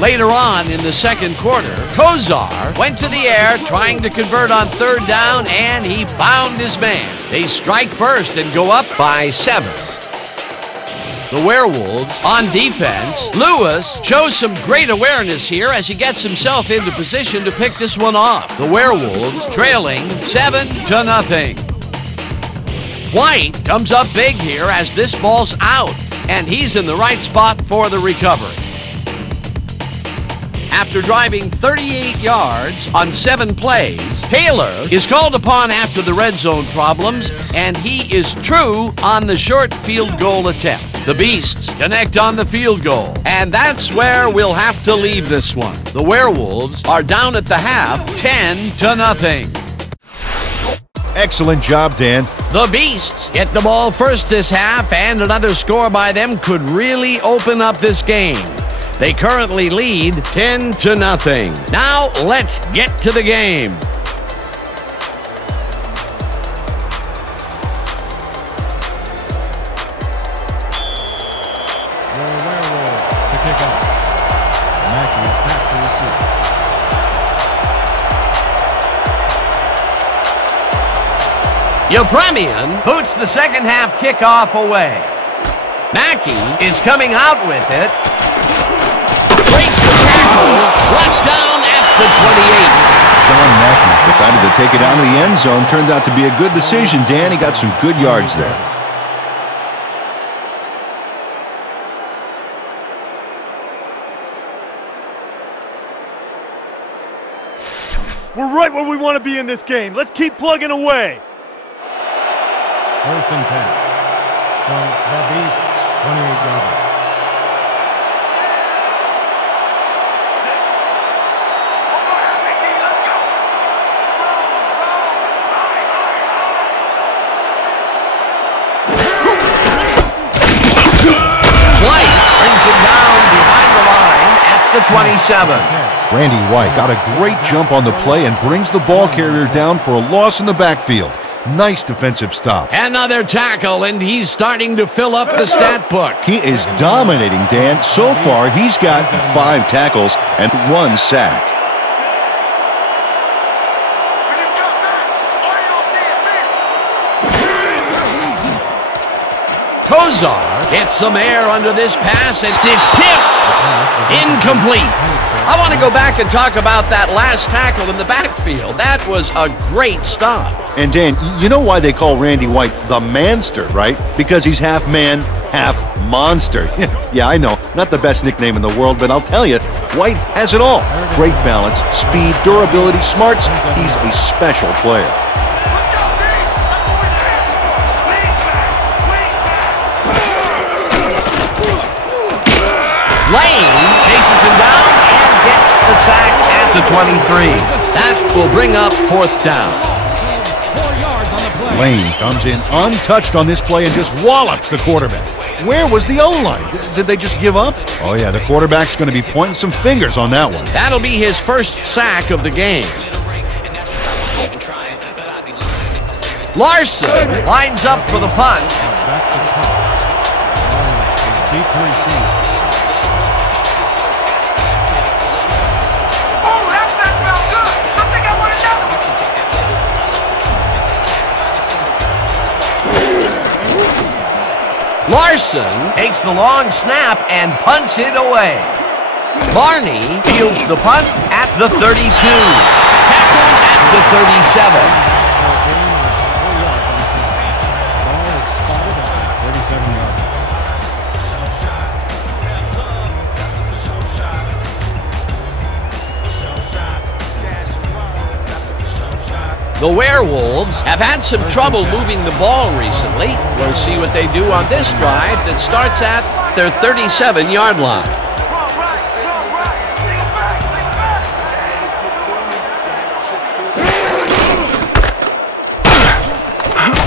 Later on in the second quarter, Kozar went to the air trying to convert on third down, and he found his man. They strike first and go up by 7. The Werewolves on defense. Lewis shows some great awareness here as he gets himself into position to pick this one off. The Werewolves trailing 7-0. White comes up big here as this ball's out, and he's in the right spot for the recovery. After driving 38 yards on 7 plays, Taylor is called upon after the red zone problems, and he is true on the short field goal attempt. The Beasts connect on the field goal, and that's where we'll have to leave this one. The Werewolves are down at the half, 10-0. Excellent job, Dan. The Beasts get the ball first this half, and another score by them could really open up this game. They currently lead 10-0. Now let's get to the game. The Werewolves to kick off. Mackey back to receive. Yepremian boots the second half kickoff away. Mackey is coming out with it. Breaks the tackle, left down at the 28. John Mackey decided to take it down to the end zone. Turned out to be a good decision, Dan. He got some good yards there. We're right where we want to be in this game. Let's keep plugging away. 1st and 10 from the Beasts, 28-yard line. The 27. Randy White got a great jump on the play and brings the ball carrier down for a loss in the backfield. Nice defensive stop. Another tackle, and he's starting to fill up the stat book. He is dominating, Dan. So far, he's got 5 tackles and 1 sack. Kozar gets some air under this pass, and it's tipped. Incomplete. I want to go back and talk about that last tackle in the backfield. That was a great stop. And Dan, you know why they call Randy White the Manster, right? Because he's half man, half monster. Yeah, I know, not the best nickname in the world, but I'll tell you, White has it all. Great balance, speed, durability, smarts. He's a special player. Lane chases him down and gets the sack at the 23. That will bring up 4th down. 4 yards on the play. Lane comes in untouched on this play and just wallops the quarterback. Where was the O-line? Did they just give up? Oh yeah, the quarterback's going to be pointing some fingers on that one. That'll be his first sack of the game. Larson lines up for the punt. Back to the punt. Ball is deep to receive. Oh, that felt good. I think I want another one. Larson takes the long snap and punts it away. Barney fields the punt at the 32. Tackled at the 37. The Werewolves have had some trouble moving the ball recently. We'll see what they do on this drive that starts at their 37-yard line.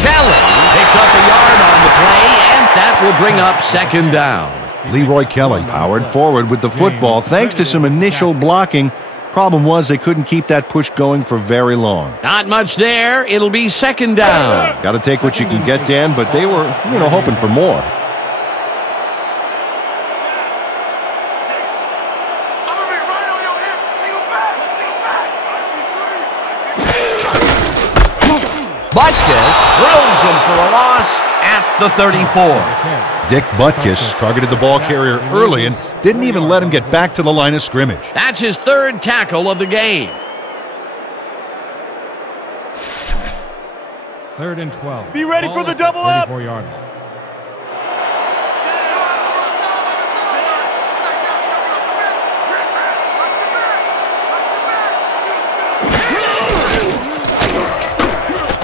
Kelly picks up a yard on the play, and that will bring up second down. Leroy Kelly powered forward with the football thanks to some initial blocking. Problem was they couldn't keep that push going for very long. Not much there. It'll be second down. Got to take what you can get, Dan, but they were, hoping for more. Butkus drills him for a loss at the 34. Dick Butkus targeted the ball carrier early and didn't even let him get back to the line of scrimmage. That's his third tackle of the game. 3rd and 12. Be ready for the double up. 34-yard line.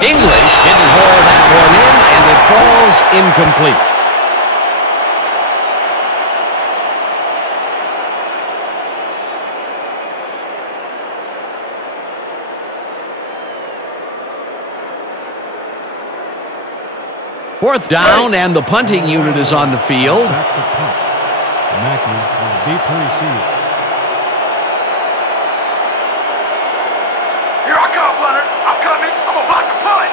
English didn't haul that one in, and it falls incomplete. Fourth down, and the punting unit is on the field. Back to punt. Mackey is deep to receive. Here I come, punter. I'm coming. I'm gonna block the punt.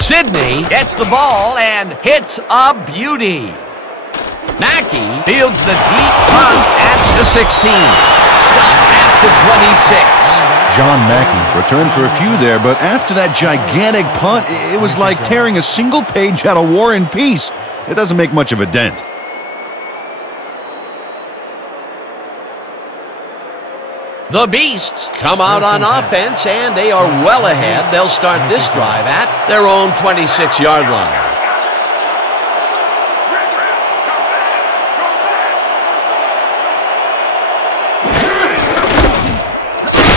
Sidney gets the ball and hits a beauty. Mackey fields the deep punt at the 16. Stop at the 26. John Mackey returned for a few there, but after that gigantic punt, it was like tearing a single page out of War and Peace. It doesn't make much of a dent. The Beasts come out on offense, and they are well ahead. They'll start this drive at their own 26-yard line.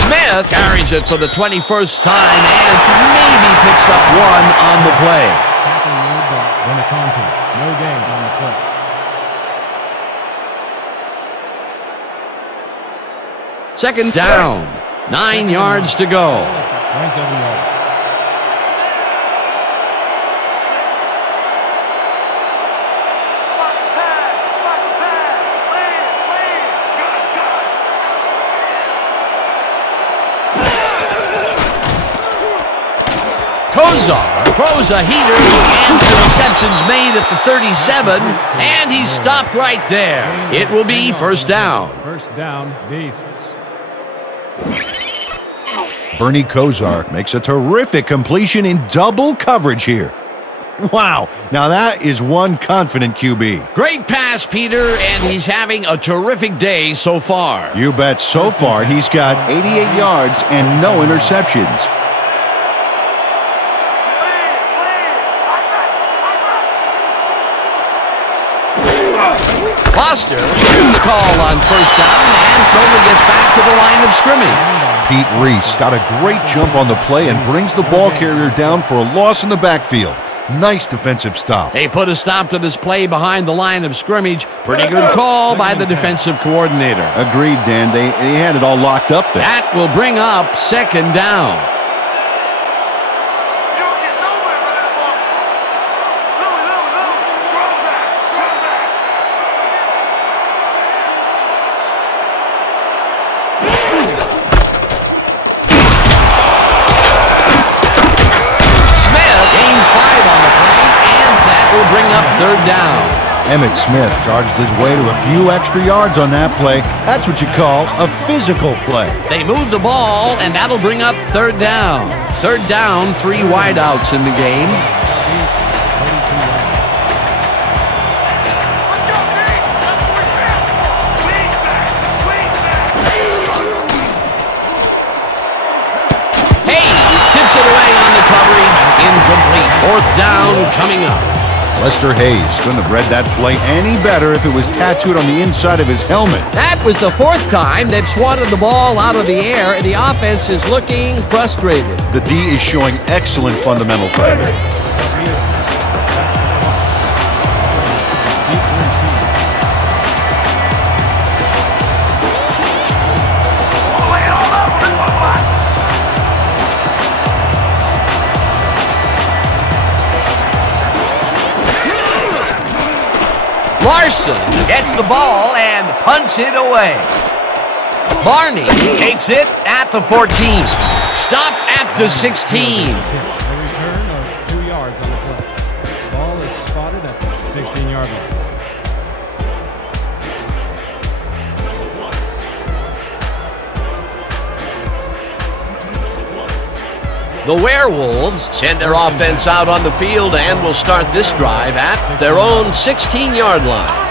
Smith carries it for the 21st time and maybe picks up one on the play. Tackle made by Benaconte. No gain on the play. Second down, 9 yards to go. 27 yards. Kozar throws a heater, and the reception's made at the 37, and he's stopped right there. It will be first down. First down, Beasts. Bernie Kozar makes a terrific completion in double coverage here. Wow, now that is one confident QB. Great pass, Peter, and he's having a terrific day so far. You bet. So far, he's got 88 yards and no interceptions. Foster gets the call on first down and only gets back to the line of scrimmage. Pete Reese got a great jump on the play and brings the ball carrier down for a loss in the backfield. Nice defensive stop. They put a stop to this play behind the line of scrimmage. Pretty good call by the defensive coordinator. Agreed, Dan. They had it all locked up there. That will bring up second down. down. Emmett Smith charged his way to a few extra yards on that play. That's what you call a physical play. They move the ball, and that'll bring up third down. Third down, 3 wideouts in the game. Hayes tips it away on the coverage. Incomplete. Fourth down coming up. Lester Hayes couldn't have read that play any better if it was tattooed on the inside of his helmet. That was the 4th time they've swatted the ball out of the air, and the offense is looking frustrated. The D is showing excellent fundamentals right now. Larson gets the ball and punts it away. Barney takes it at the 14. Stopped at the 16. A return of 2 yards on the play. The ball is spotted at the 16-yard line. The Werewolves send their offense out on the field and will start this drive at their own 16-yard line.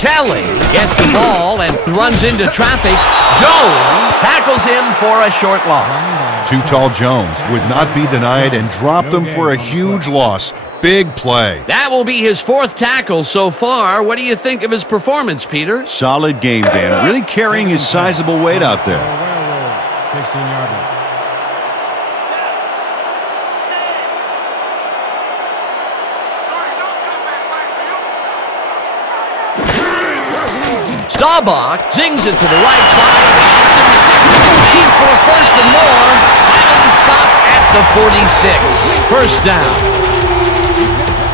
Kelly gets the ball and runs into traffic. Jones tackles him for a short loss. Too Tall Jones would not be denied and dropped him for a huge loss. Big play. That will be his 4th tackle so far. What do you think of his performance, Peter? Solid game, Dan. Really carrying his sizable weight out there. Werewolves, 16-yard line. Staubach zings it to the right side, and the receiver is made for a first and more. Finally stopped at the 46. First down.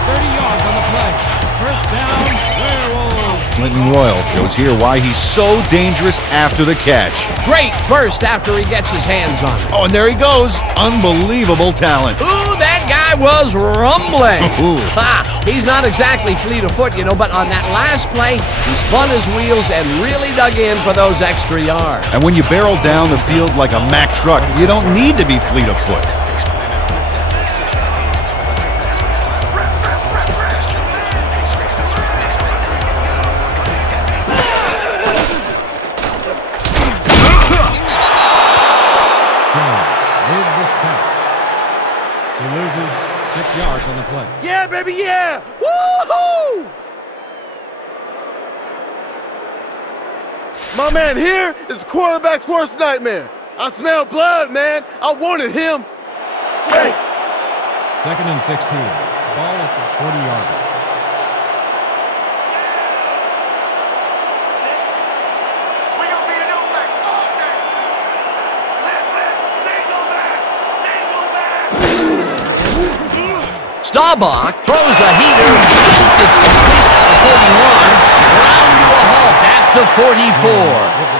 30 yards on the play. First down, Werewolves. Clinton Royal shows here why he's so dangerous after the catch. Great burst after he gets his hands on it. Oh, and there he goes. Unbelievable talent. Ooh, that guy was rumbling. Ooh. Ha! He's not exactly fleet of foot, but on that last play, he spun his wheels and really dug in for those extra yards. And when you barrel down the field like a Mack truck, you don't need to be fleet of foot. He loses 6 yards on the play. Yeah, baby, yeah! Woohoo! My man here is the quarterback's worst nightmare. I smell blood, man. I wanted him. Wait. 2nd and 16. Ball at the 40-yard line. Staubach throws a heater. It's complete at the 41. Ground to a halt at the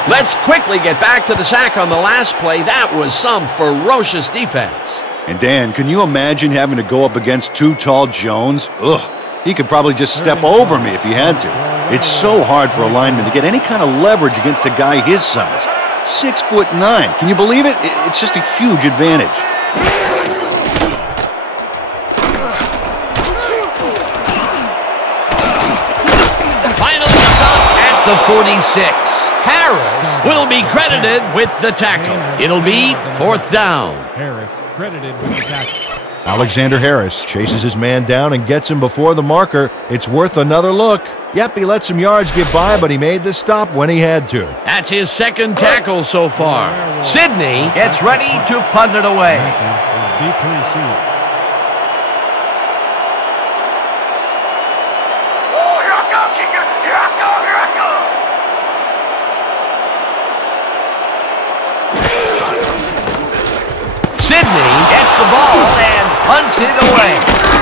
44. Let's quickly get back to the sack on the last play. That was some ferocious defense. And Dan, can you imagine having to go up against Too Tall Jones? Ugh, he could probably just step over me if he had to. It's so hard for a lineman to get any kind of leverage against a guy his size. 6'9". Can you believe it? It's just a huge advantage. The 46. Harris will be credited with the tackle. It'll be 4th down. Harris credited with the tackle. Alexander Harris chases his man down and gets him before the marker. It's worth another look. Yep, he let some yards get by, but he made the stop when he had to. That's his 2nd tackle so far. Sidney gets ready to punt it away. Is deep to receive. Sidney gets the ball and punts it away.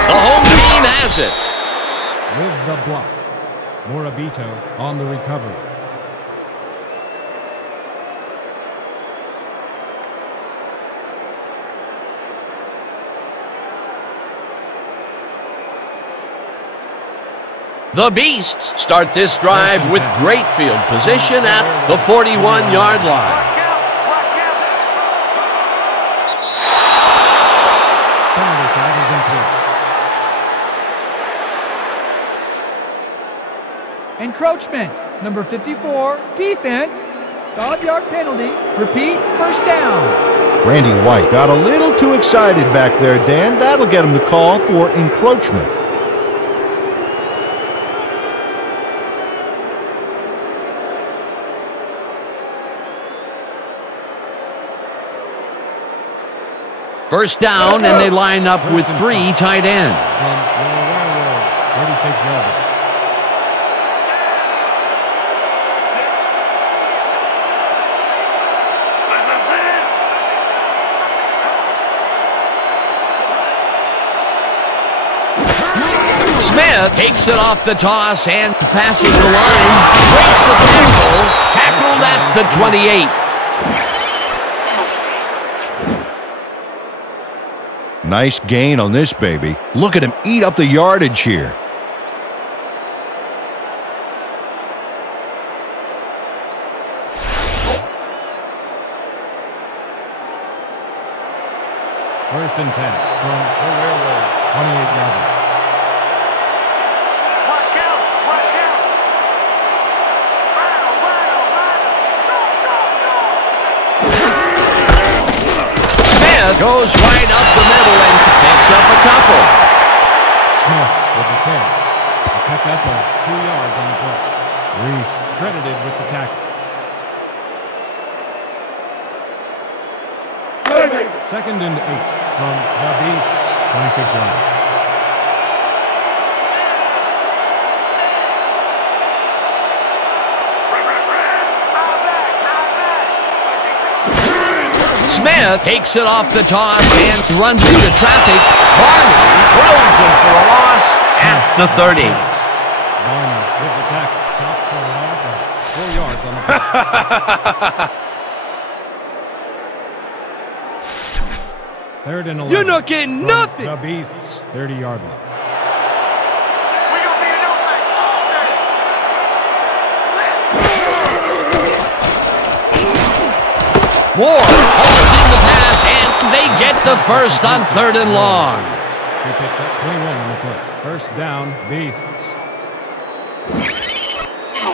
The home team has it. With the block, Morabito on the recovery. The Beasts start this drive with great field position at the 41-yard line. Encroachment, number 54, defense, 5-yard penalty, repeat, first down. Randy White got a little too excited back there, Dan. That'll get him the call for encroachment. First down, and they line up with 3 tight ends. Werewolves, 36 yards. Smith takes it off the toss and passes the line, breaks a tackle, tackled at the 28. Nice gain on this baby. Look at him eat up the yardage here. First and 10 from the Werewolves, 28 yards. Goes right up the middle and picks up a couple. Smith with the carry. He picked up 2 yards on the play. Reese credited with the tackle. Second and 8 from the Beasts, 26 yards. Smith takes it off the toss and runs into traffic. Barney throws him for a loss at the 30. Barney with the tackle. Stops for a loss of 4 yards on the play. Third and 11. You're not getting nothing. The Beasts, 30-yard line. Moore hauls in the pass, and they get the first on 3rd and long. He picks up 21 on the play. First down, Beasts.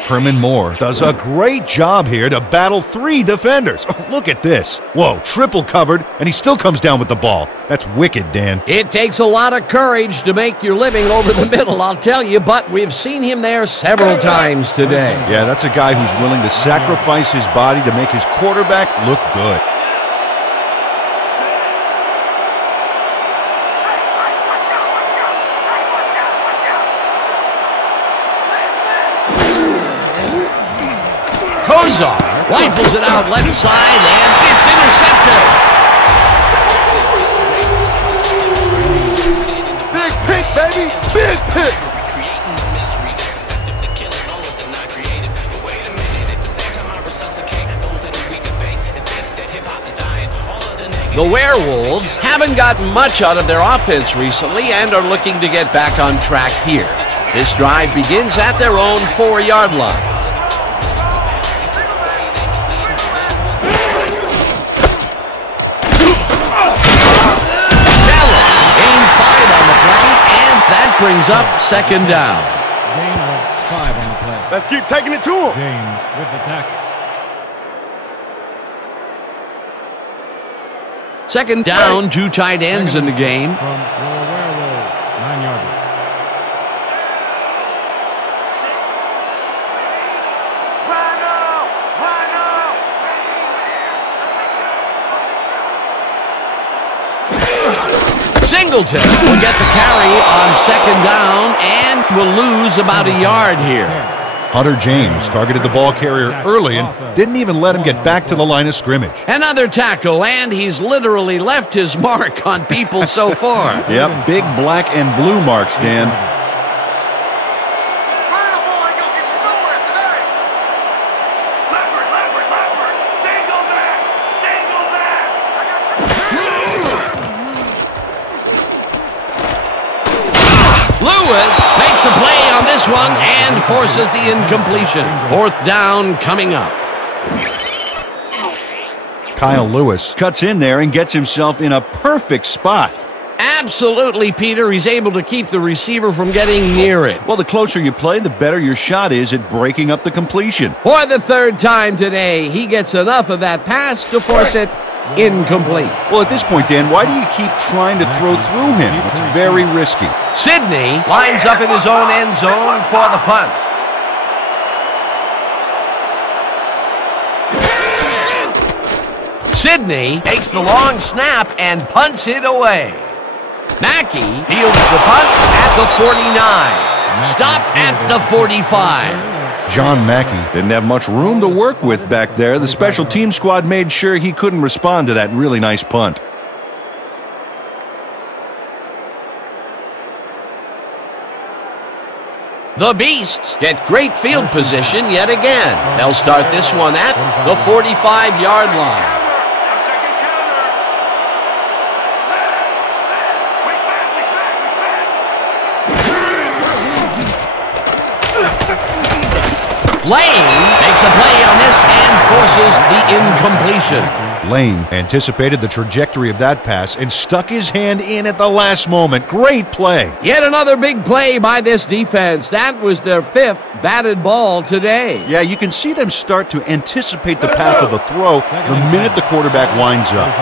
Herman Moore does a great job here to battle 3 defenders. Oh, look at this. Whoa, triple covered, and he still comes down with the ball. That's wicked, Dan. It takes a lot of courage to make your living over the middle, I'll tell you, but we've seen him there several times today. Yeah, that's a guy who's willing to sacrifice his body to make his quarterback look good. Kozar rifles it out left side, and it's intercepted. Big pick, baby! Big pick! The Werewolves haven't gotten much out of their offense recently and are looking to get back on track here. This drive begins at their own 4-yard line. That brings up second down. Gain of 5 on the play. Let's keep taking it to him. James with the tackle. Second down, 2 tight ends in the game. From the Werewolves, 9-yard. Singleton will get the carry on second down and will lose about a yard here. Hunter James targeted the ball carrier early and didn't even let him get back to the line of scrimmage. Another tackle, and he's literally left his mark on people so far. Yep, big black and blue marks, Dan. Lewis makes makes a play on this one and forces the incompletion. 4th down coming up. Kyle Lewis cuts in there and gets himself in a perfect spot. Absolutely, Peter. He's able to keep the receiver from getting near it. Well, the closer you play, the better your shot is at breaking up the completion. For the 3rd time today, he gets enough of that pass to force it incomplete. Well, at this point, Dan, why do you keep trying to throw through him? It's very risky. Sidney lines up in his own end zone for the punt. Sidney takes the long snap and punts it away. Mackey fields the punt at the 49. Stopped at the 45. John Mackey didn't have much room to work with back there. The special team squad made sure he couldn't respond to that really nice punt. The Beasts get great field position yet again. They'll start this one at the 45-yard line. Lane makes a play on this and forces the incompletion. Lane anticipated the trajectory of that pass and stuck his hand in at the last moment. Great play. Yet another big play by this defense. That was their 5th batted ball today. Yeah, you can see them start to anticipate the path of the throw the minute the quarterback winds up.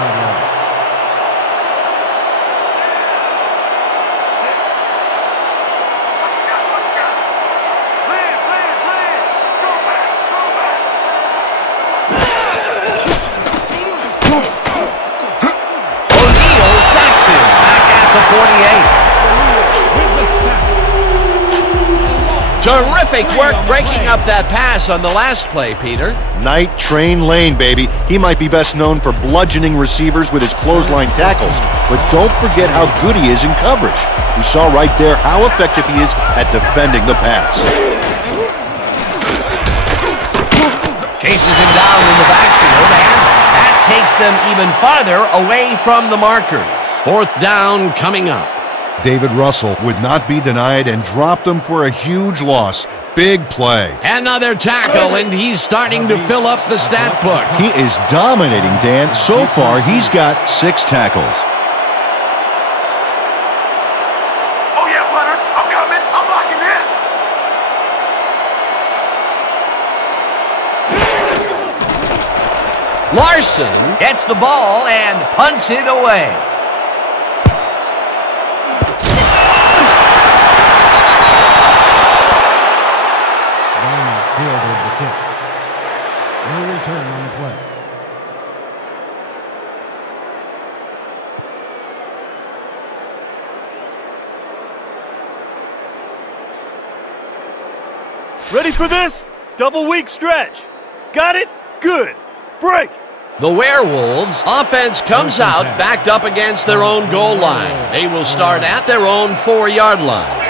Terrific work breaking up that pass on the last play, Peter. Night Train Lane, baby. He might be best known for bludgeoning receivers with his clothesline tackles, but don't forget how good he is in coverage. We saw right there how effective he is at defending the pass. Chases him down in the backfield, and that takes them even farther away from the markers. 4th down coming up. David Russell would not be denied and dropped them for a huge loss. Big play. Another tackle, and he's starting to fill up the stat book. He is dominating, Dan. So far, he's got 6 tackles. Oh yeah, Leonard, I'm coming. I'm blocking this. Larson gets the ball and punts it away. Fielded the kick. No return on the play. Ready for this? Double weak stretch. Got it? Good. Break. The Werewolves offense comes out backed up against their own goal line. They will start at their own 4-yard line.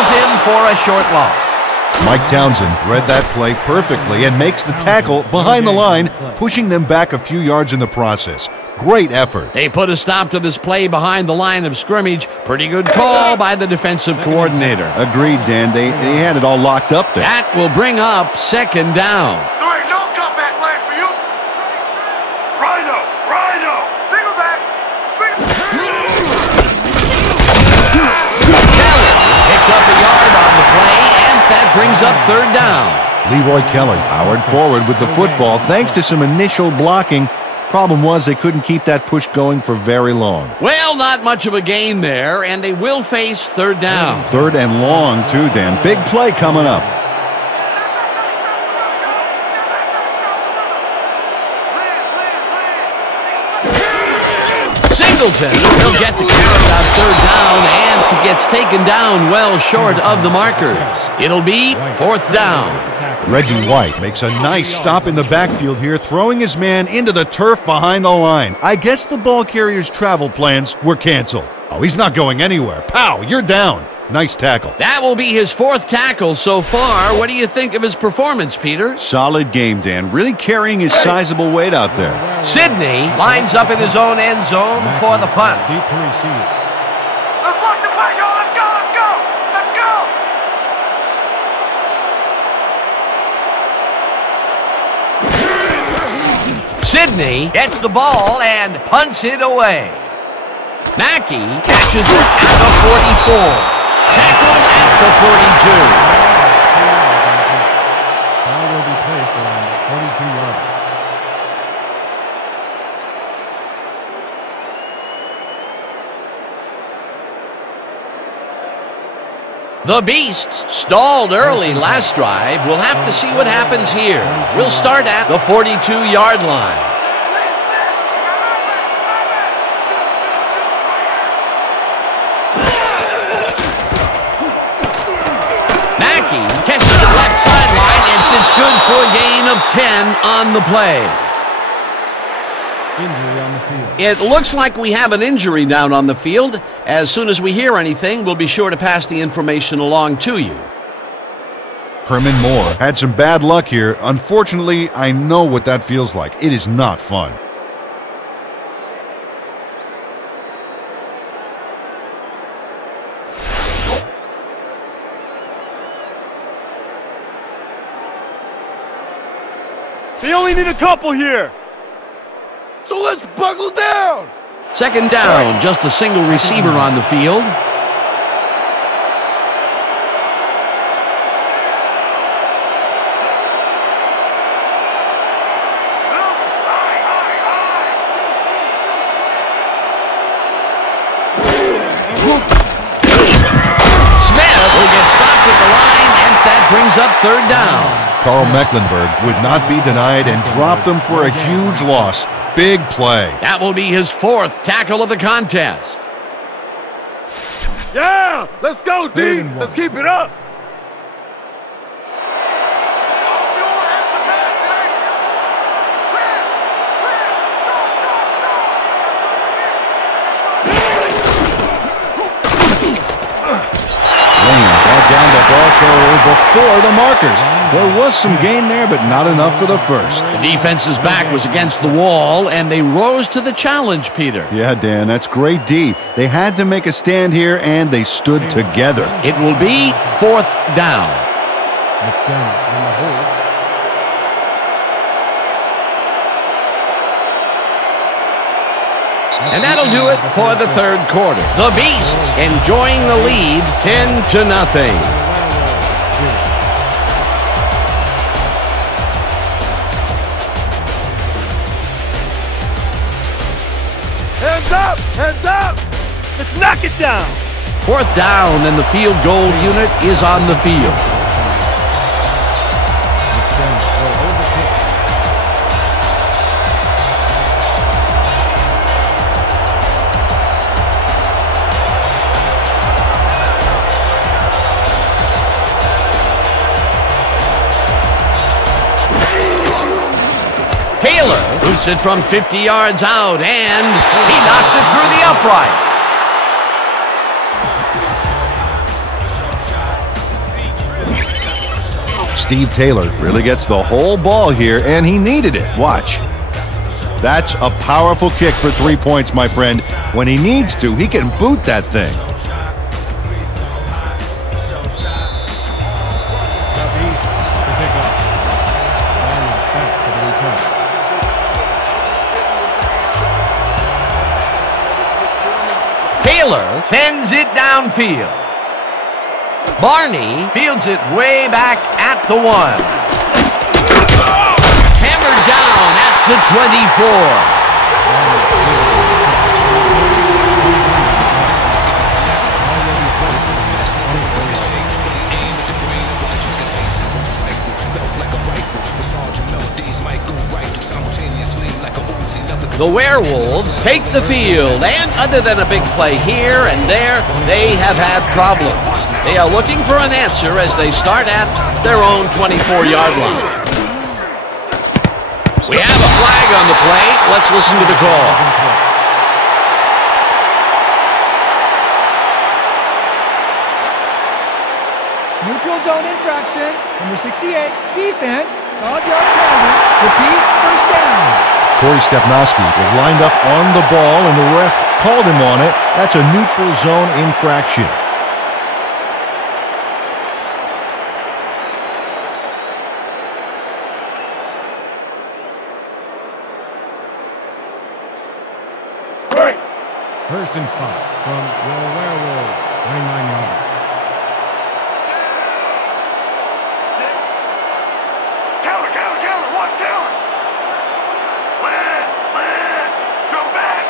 Him for a short loss. Mike Townsend read that play perfectly and makes the tackle behind the line, pushing them back a few yards in the process. Great effort. They put a stop to this play behind the line of scrimmage. Pretty good call by the defensive coordinator. Agreed, Dan. They had it all locked up there. That will bring up 2nd down. There ain't no comeback line for you. Rhino, Rhino, single back. Picks up a yard on the play, and that brings up 3rd down. Leroy Kelly powered forward with the football thanks to some initial blocking. Problem was they couldn't keep that push going for very long. Well, not much of a gain there, and they will face 3rd down. 3rd and long, too, Dan. Big play coming up. Singleton will get the carry on 3rd down, and he gets taken down well short of the markers. It'll be 4th down. Reggie White makes a nice stop in the backfield here, throwing his man into the turf behind the line. I guess the ball carrier's travel plans were canceled. Oh, he's not going anywhere. Pow, you're down. Nice tackle. That will be his 4th tackle so far. What do you think of his performance, Peter? Solid game, Dan. Really carrying his sizable weight out there. Sidney lines up in his own end zone for the punt. Deep to receive. Let's block the play, y'all. Let's go, let's go, let's go. Sidney gets the ball and punts it away. Mackey catches it at the 44. Tackled at the 42. Ball will be placed around the 42-yard line. The Beasts stalled early last drive. We'll have to see what happens here. We'll start at the 42-yard line. Catches the left sideline, and it's good for a gain of 10 on the play. Injury on the field. It looks like we have an injury down on the field. As soon as we hear anything, we'll be sure to pass the information along to you. Herman Moore had some bad luck here. Unfortunately, I know what that feels like. It is not fun. They only need a couple here. So let's buckle down. 2nd down, just a single receiver on the field. Smith will get stopped at the line, and that brings up 3rd down. Carl Mecklenburg would not be denied and dropped them for a huge loss. Big play. That will be his 4th tackle of the contest. Yeah, let's go, D. Let's keep it up. Down the ball carrier before the markers. There was some gain there, but not enough for the first. The defense's back was against the wall, and they rose to the challenge, Peter. Yeah, Dan, that's great D. They had to make a stand here, and they stood together. It will be 4th down. McDermott on the hold. And that'll do it for the 3rd quarter. The Beasts enjoying the lead 10-0. Hands up! Hands up! Let's knock it down! 4th down, and the field goal unit is on the field. Taylor boots it from 50 yards out, and he knocks it through the uprights. Steve Taylor really gets the whole ball here, and he needed it. Watch. That's a powerful kick for 3 points, my friend. When he needs to, he can boot that thing. Taylor sends it downfield. Barney fields it way back at the 1. Hammered down at the 24. The Werewolves take the field, and other than a big play here and there, they have had problems. They are looking for an answer as they start at their own 24-yard line. We have a flag on the play. Let's listen to the call. zone infraction. Number 68, defense, 5-yard penalty. Repeat, first down. Corey Stepnoski was lined up on the ball, and the ref called him on it. That's a neutral zone infraction. First and 5 from your Werewolves, 29 yards. Counter, one down. Land, throw back.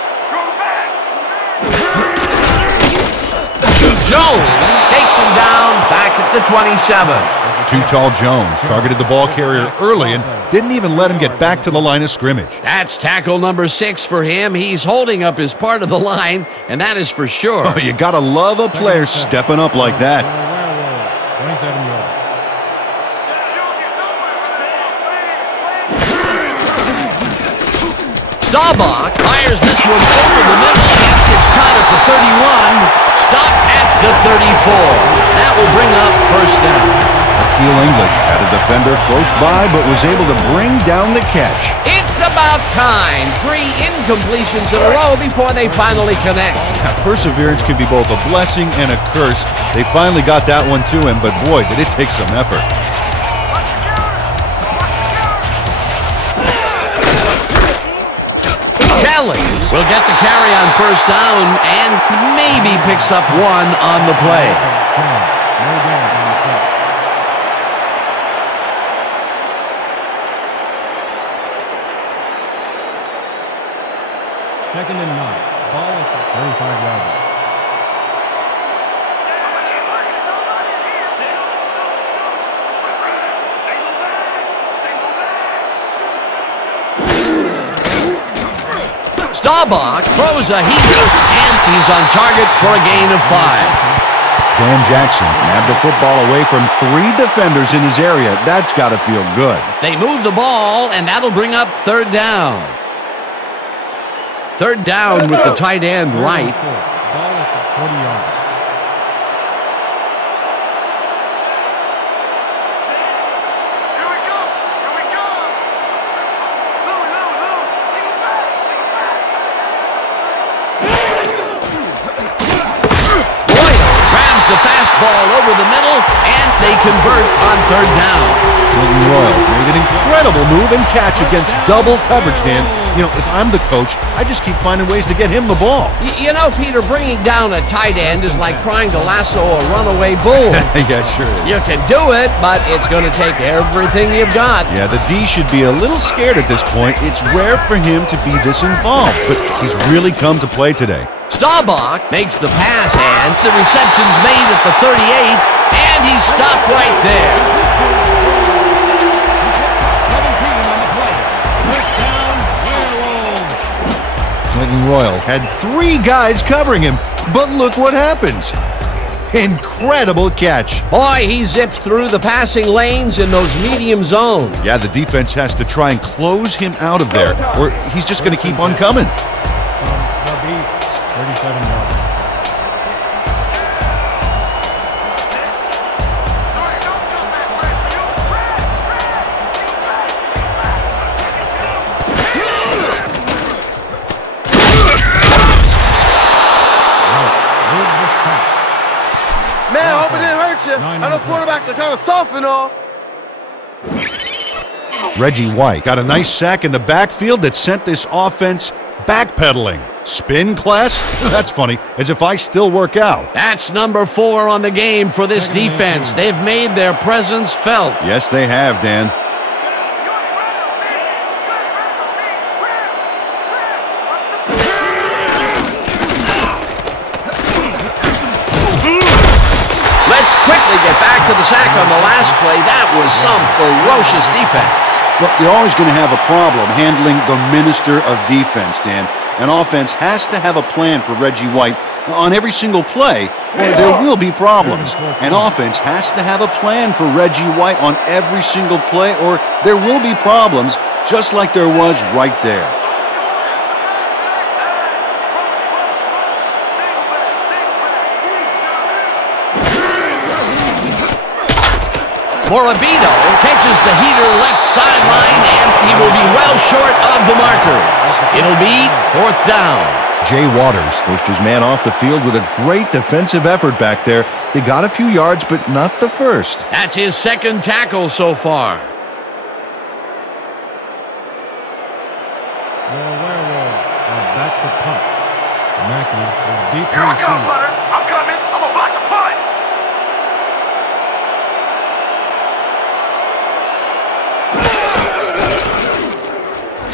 Jones takes him down back at the 27. Too tall Jones targeted the ball carrier early and didn't even let him get back to the line of scrimmage. That's tackle number 6 for him. He's holding up his part of the line, and that is for sure. Oh, you gotta love a player stepping up like that. Werewolves, 27 yards. Staubach fires this one over the middle. It's caught at the 31. Stopped at the 34. That will bring up first down. Akeel English had a defender close by, but was able to bring down the catch. It's about time. 3 incompletions in a row before they finally connect. Now, perseverance can be both a blessing and a curse. They finally got that one to him, but boy, did it take some effort. Kelly will get the carry on first down and maybe picks up 1 on the play. Second and 9. Ball at the 35-yard line. Staubach throws a heat, and he's on target for a gain of 5. Dan Jackson nabbed the football away from 3 defenders in his area. That's got to feel good. They move the ball, and that'll bring up third down. Third down with the tight end right. Ball at the 40-yard line. The fastball over the middle, and they convert on third down. Clinton Royal made an incredible move and catch against double coverage, Dan. You know, if I'm the coach, I just keep finding ways to get him the ball. You know, Peter, bringing down a tight end is like trying to lasso a runaway bull. Yeah, sure is. You can do it, but it's going to take everything you've got. Yeah, the D should be a little scared at this point. It's rare for him to be this involved, but he's really come to play today. Staubach makes the pass, and the reception's made at the 38, and he's stopped right there. 17 on the play. First down, Werewolves. Clinton Royal had 3 guys covering him, but look what happens. Incredible catch. Boy, he zips through the passing lanes in those medium zones. Yeah, the defense has to try and close him out of there, or he's just going to keep on coming. From the Beasts, 37 yards. Man, I hope it didn't hurt you. I know quarterbacks are kind of soft and all. Reggie White got a nice sack in the backfield that sent this offense backpedaling. Spin class? That's funny, as if I still work out. That's number 4 on the game for this defense. They've made their presence felt. Yes, they have, Dan. Let's quickly get back to the sack on the last play. That was some ferocious defense. Well, you're always going to have a problem handling the minister of defense, Dan. An offense has to have a plan for Reggie White on every single play, or there will be problems. An offense has to have a plan for Reggie White on every single play, or there will be problems, just like there was right there. Morabito catches the heater left sideline, and he will be well short of the markers. It'll be 4th down. Jay Waters pushed his man off the field with a great defensive effort back there. They got a few yards, but not the first. That's his 2nd tackle so far. The Werewolves are back to punt. Mackey is deep to Here I come, receive. Butter. I'm coming. I'm gonna block the punt.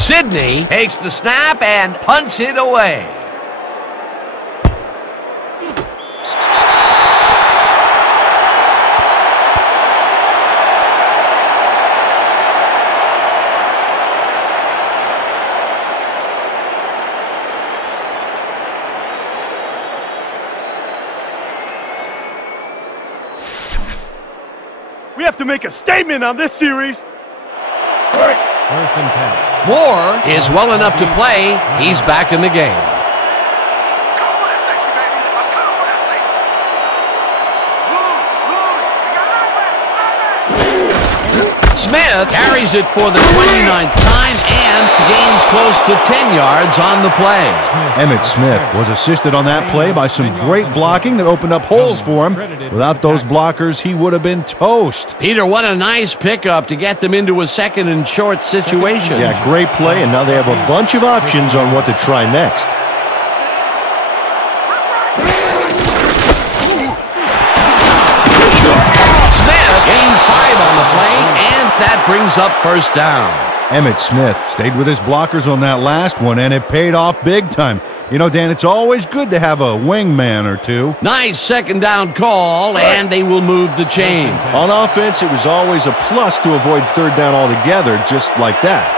Sidney takes the snap and punts it away. We have to make a statement on this series. 1st and 10. Moore is well enough to play. He's back in the game. Come for that safety, baby. I'm coming for that safety. Smith carries it for the 29th time and gains close to 10 yards on the play. Emmitt Smith was assisted on that play by some great blocking that opened up holes for him. Without those blockers, he would have been toast. Peter, what a nice pickup to get them into a 2nd and short situation. Yeah, great play, and now they have a bunch of options on what to try next. Smith gains 5 on the play, and that brings up 1st down. Emmitt Smith stayed with his blockers on that last one, and it paid off big time. You know, Dan, it's always good to have a wingman or two. Nice 2nd down call, and they will move the chain. On offense, it was always a plus to avoid 3rd down altogether, just like that.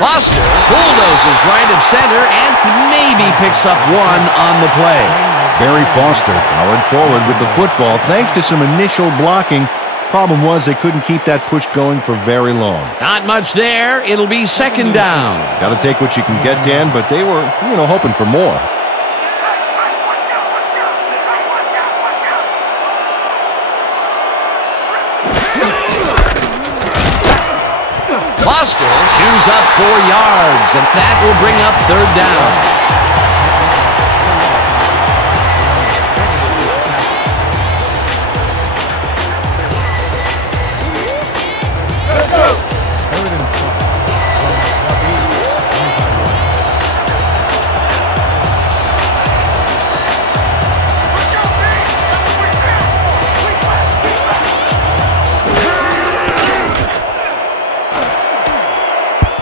Foster bulldozes right of center and maybe picks up 1 on the play. Barry Foster powered forward with the football thanks to some initial blocking. Problem was they couldn't keep that push going for very long. Not much there. It'll be 2nd down. Got to take what you can get, Dan, but they were, hoping for more. Foster chews up 4 yards, and that will bring up 3rd down.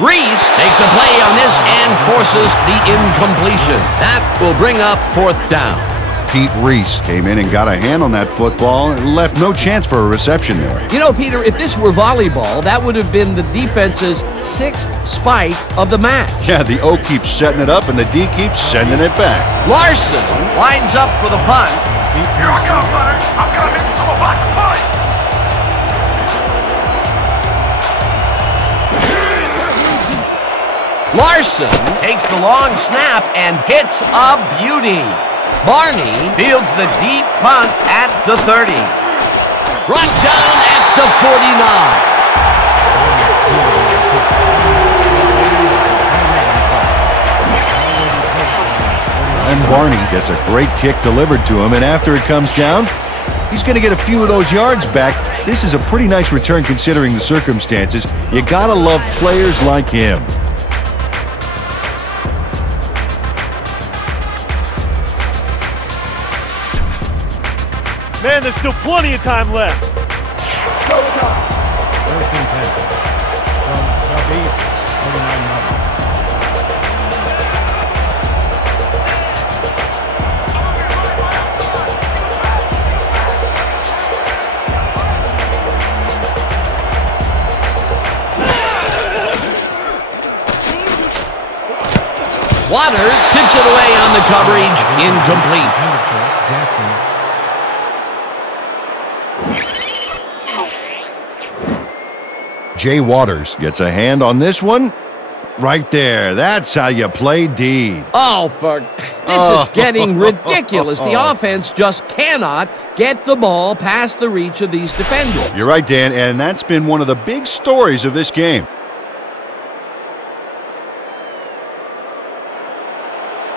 Reese makes a play on this and forces the incompletion. That will bring up 4th down. Pete Reese came in and got a hand on that football and left no chance for a reception there. You know, Peter, if this were volleyball, that would have been the defense's 6th spike of the match. Yeah, the O keeps setting it up and the D keeps sending it back. Larson lines up for the punt. Here I come, Butter. I'm coming. I'm gonna block the punt. Larson takes the long snap and hits a beauty. Barney fields the deep punt at the 30. Brought down at the 49. And Barney gets a great kick delivered to him, and after it comes down, he's going to get a few of those yards back. This is a pretty nice return considering the circumstances. You got to love players like him. Man, there's still plenty of time left. 1st and 10. From Southeast, 49-0. Waters tips it away on the coverage, incomplete. Jackson. Jay Waters gets a hand on this one. Right there. That's how you play D. Oh, this is getting ridiculous. The offense just cannot get the ball past the reach of these defenders. You're right, Dan, and that's been one of the big stories of this game.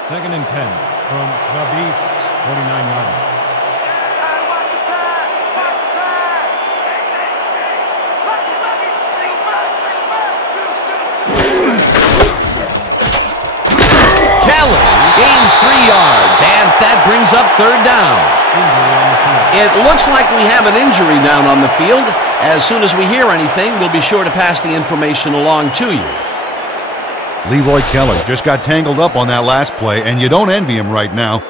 Second and 10 from the Beasts, 49-yard line. Gains 3 yards, and that brings up third down. It looks like we have an injury down on the field. As soon as we hear anything, we'll be sure to pass the information along to you. Leroy Keller just got tangled up on that last play, and you don't envy him right now.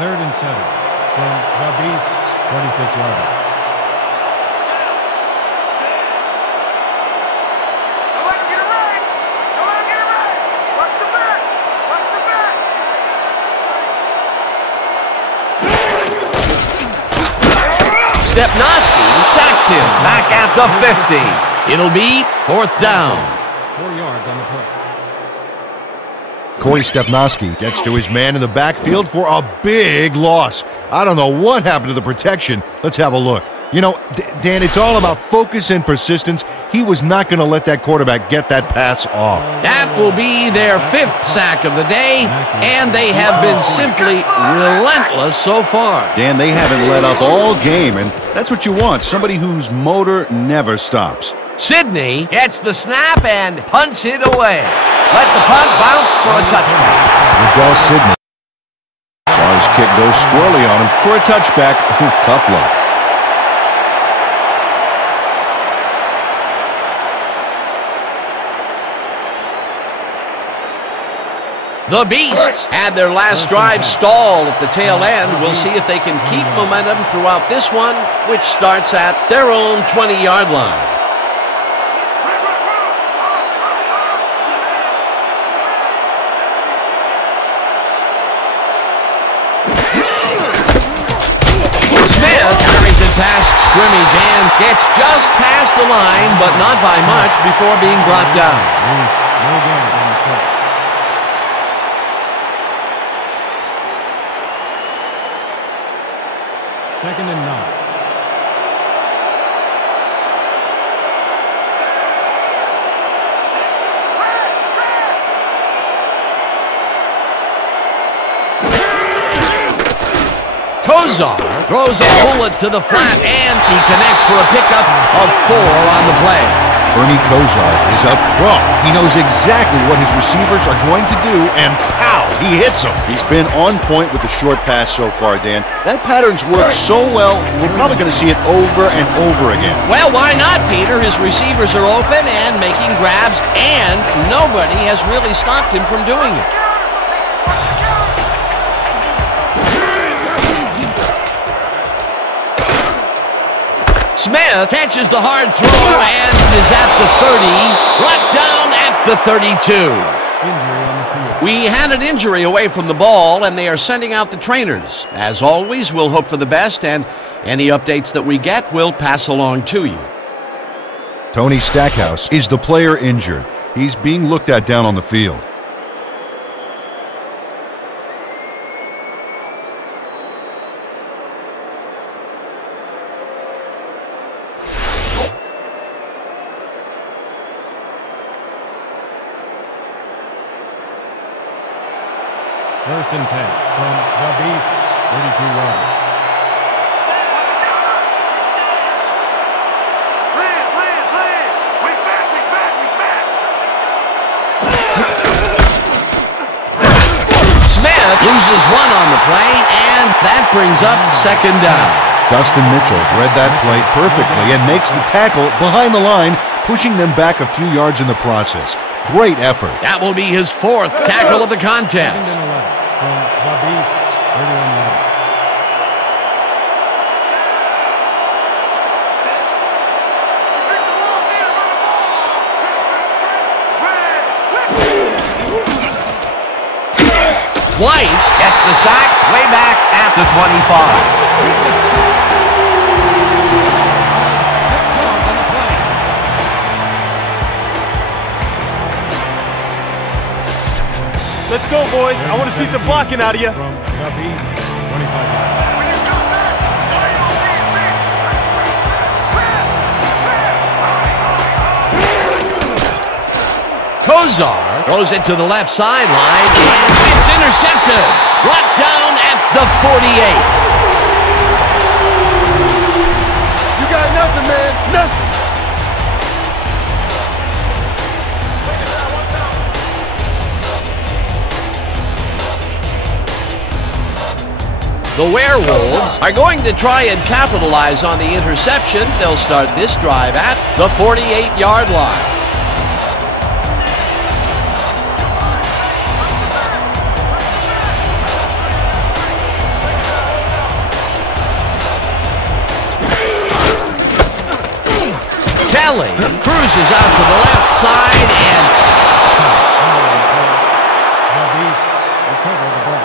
Third and 7 from the Beasts, 46-yard line. Stepnoski sacks him back at the 50. It'll be fourth down. 4 yards on the play. Corey Stepnoski gets to his man in the backfield for a big loss. I don't know what happened to the protection. Let's have a look. You know, Dan, it's all about focus and persistence. He was not going to let that quarterback get that pass off. That will be their 5th sack of the day, and they have been simply relentless so far. Dan, they haven't let up all game, and that's what you want, somebody whose motor never stops. Sidney gets the snap and punts it away. Let the punt bounce for a touchback. Miguel Sidney saw his kick go squirrely on him for a touchback. Tough luck. The Beasts had their last drive stalled at the tail end. We'll see if they can keep momentum throughout this one, which starts at their own 20-yard line. Smith carries it past scrimmage and gets just past the line, but not by much before being brought down. No gain on the play. Second and 9. Kozar throws a bullet to the flat, and he connects for a pickup of 4 on the play. Bernie Kozar is a pro. He knows exactly what his receivers are going to do, and pow, he hits them. He's been on point with the short pass so far, Dan. That pattern's worked so well, we're probably going to see it over and over again. Well, why not, Peter? His receivers are open and making grabs, and nobody has really stopped him from doing it. Smith catches the hard throw and is at the 30, brought down at the 32. We had an injury away from the ball, and they are sending out the trainers. As always, we'll hope for the best, and any updates that we get, we'll pass along to you. Tony Stackhouse is the player injured. He's being looked at down on the field. First and 10 from the Beasts, 32-yard line. Smith loses 1 on the play, and that brings up second down. Dustin Mitchell read that play perfectly and makes the tackle behind the line, pushing them back a few yards in the process. Great effort. That will be his 4th tackle of the contest. Second and 11 from the Beasts, 31-yard line. White gets the sack way back at the 25. 6 yards on the play. Let's go, boys. I want to see some blocking out of you. From the Beasts, 25 yards. Kozar throws it to the left sideline, and it's intercepted. Brought down at the 48. You got nothing, man. Nothing. The Werewolves are going to try and capitalize on the interception. They'll start this drive at the 48-yard line. Kelly cruises out to the left side, and The Beasts recover the ball.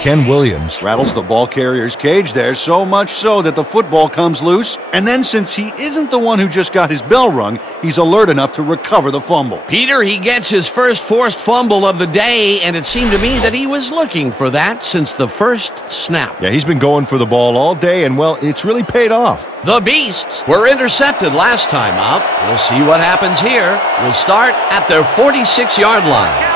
Ken Williams rattles the ball carrier's cage there, so much so that the football comes loose. And then, since he isn't the one who just got his bell rung, he's alert enough to recover the fumble. Peter, he gets his first forced fumble of the day, and it seemed to me that he was looking for that since the first snap. Yeah, he's been going for the ball all day, and, well, it's really paid off. The Beasts were intercepted last time out. We'll see what happens here. We'll start at their 46-yard line.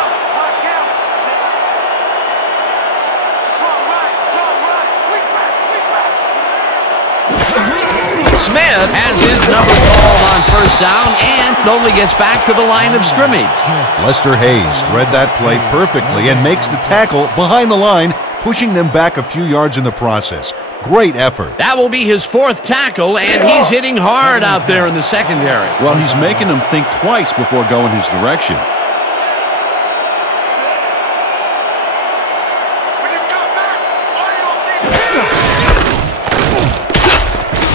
Smith has his number called on first down and only gets back to the line of scrimmage. Lester Hayes read that play perfectly and makes the tackle behind the line, pushing them back a few yards in the process. Great effort. That will be his fourth tackle, and he's hitting hard out there in the secondary. Well, he's making them think twice before going his direction.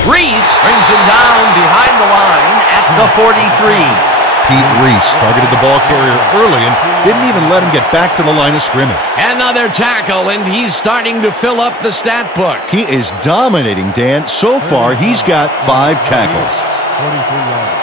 Reese brings him down behind the line at the 43. Pete Reese targeted the ball carrier early and didn't even let him get back to the line of scrimmage. Another tackle, and he's starting to fill up the stat book. He is dominating, Dan. So far, he's got 5 tackles. 43 yards.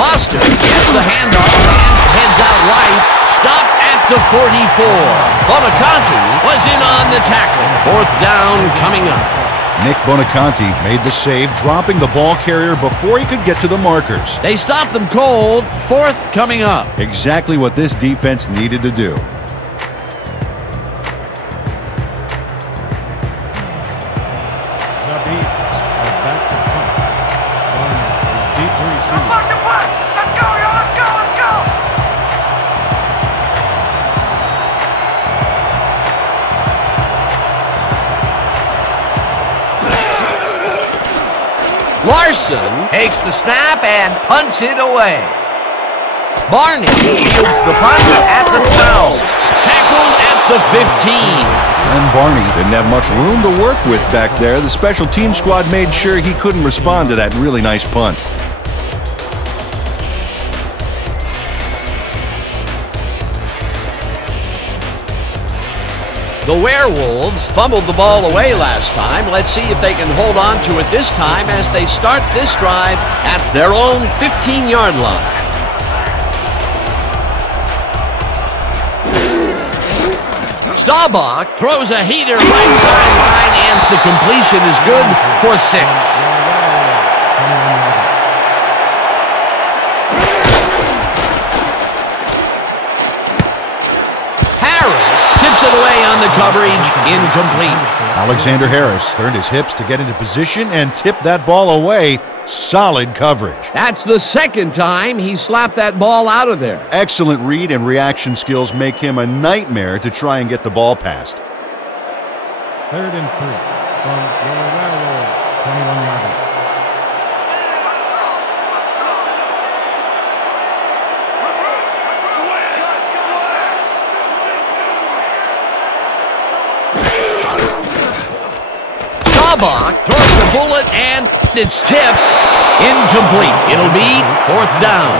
Foster gets the handoff and heads out right. Stopped at the 44. Bonaconti was in on the tackle. Fourth down coming up. Nick Bonaconti made the save, dropping the ball carrier before he could get to the markers. They stopped them cold. Fourth coming up. Exactly what this defense needed to do. The Beasts are back to punt. Warner is deep to receive. Let's go, yo, let's go, let's go! Larson takes the snap and punts it away. Barney fields the punt at the 12. Tackled at the 15. And Barney didn't have much room to work with back there. The special team squad made sure he couldn't respond to that really nice punt. The Werewolves fumbled the ball away last time. Let's see if they can hold on to it this time as they start this drive at their own 15-yard line. Staubach throws a heater right sideline, and the completion is good for 6. Tips it away on the coverage, incomplete. Alexander Harris turned his hips to get into position and tipped that ball away. Solid coverage. That's the second time he slapped that ball out of there. Excellent read and reaction skills make him a nightmare to try and get the ball past. 3rd and 3 from the Werewolves, 21-yard line. Staubach throws the bullet, and it's tipped. Incomplete. It'll be 4th down.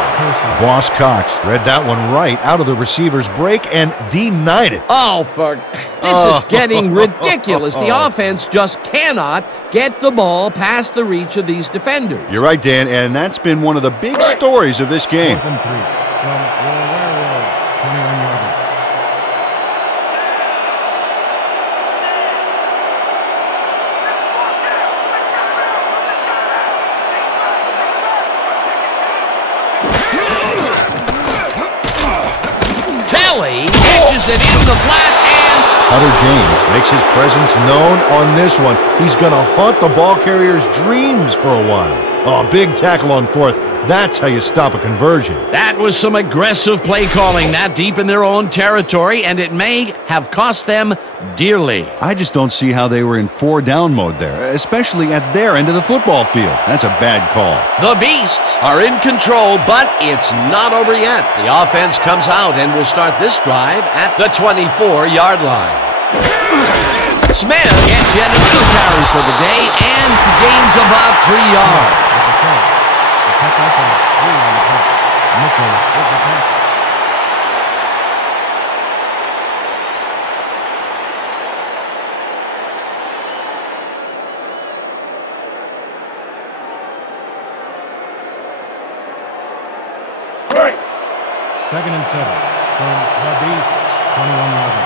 Boss Cox read that one right out of the receiver's break and denied it. Oh, this is getting ridiculous. The offense just cannot get the ball past the reach of these defenders. You're right, Dan, and that's been one of the big stories of this game. 4th and 3 from your Werewolves. 21-yarder. Catches it in the flat, and Hunter James makes his presence known on this one. He's going to haunt the ball carrier's dreams for a while. Oh, big tackle on 4th. That's how you stop a conversion. that was some aggressive play calling that deep in their own territory, and it may have cost them dearly. I just don't see how they were in 4-down mode there, especially at their end of the football field. That's a bad call. The Beasts are in control, but it's not over yet. The offense comes out and will start this drive at the 24-yard line. Smith gets yet another carry for the day and gains about 3 yards. Mitchell with the catch. Right. 2nd and 7 from the Beasts. 21-yarder.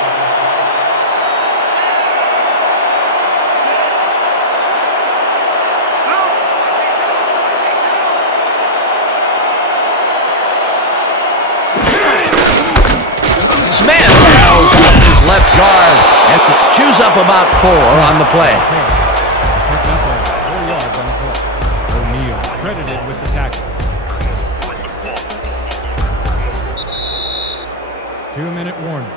Smith throws his left guard and chews up about 4 on the play. Picked up 4 yards on the play. O'Neal credited with the tackle. 2-minute warning.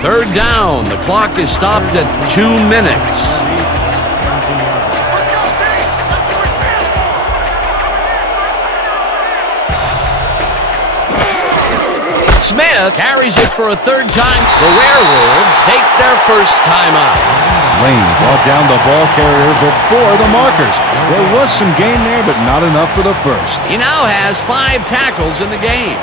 Third down. The clock is stopped at 2 minutes. Smith carries it for a 3rd time. The Werewolves take their first time out. Lane brought down the ball carrier before the markers. There was some gain there, but not enough for the first. He now has 5 tackles in the game.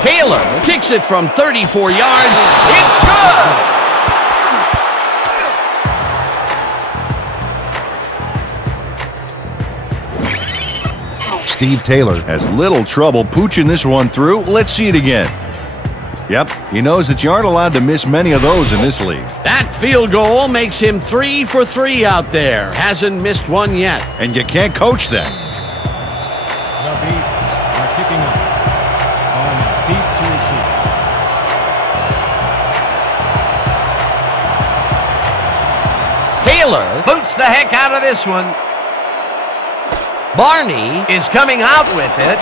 Taylor kicks it from 34 yards. It's good! Steve Taylor has little trouble pooching this one through. Let's see it again. Yep, he knows that you aren't allowed to miss many of those in this league. That field goal makes him 3 for 3 out there. Hasn't missed one yet. And you can't coach that. The Beasts are kicking up. On deep to receive. Taylor boots the heck out of this one. Barney is coming out with it.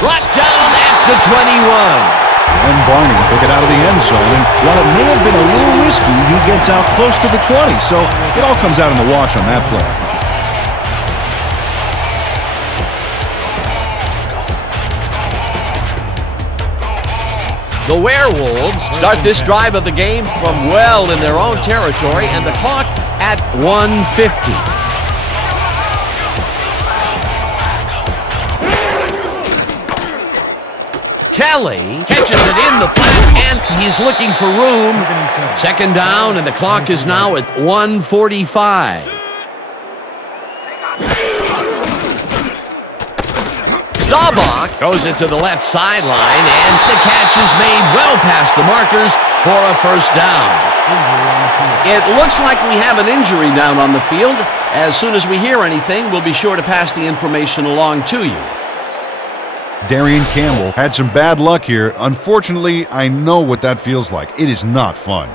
Brought down at the 21. And Barney took it out of the end zone, and while it may have been a little risky, he gets out close to the 20, so it all comes out in the wash on that play. The Werewolves start this drive of the game from well in their own territory, and the clock at 1:50. Kelly catches it in the flat, and he's looking for room. 2nd down, and the clock is now at 1:45. Staubach goes it to the left sideline, and the catch is made well past the markers for a 1st down. It looks like we have an injury down on the field. As soon as we hear anything, we'll be sure to pass the information along to you. Darian Campbell had some bad luck here. Unfortunately, I know what that feels like. It is not fun.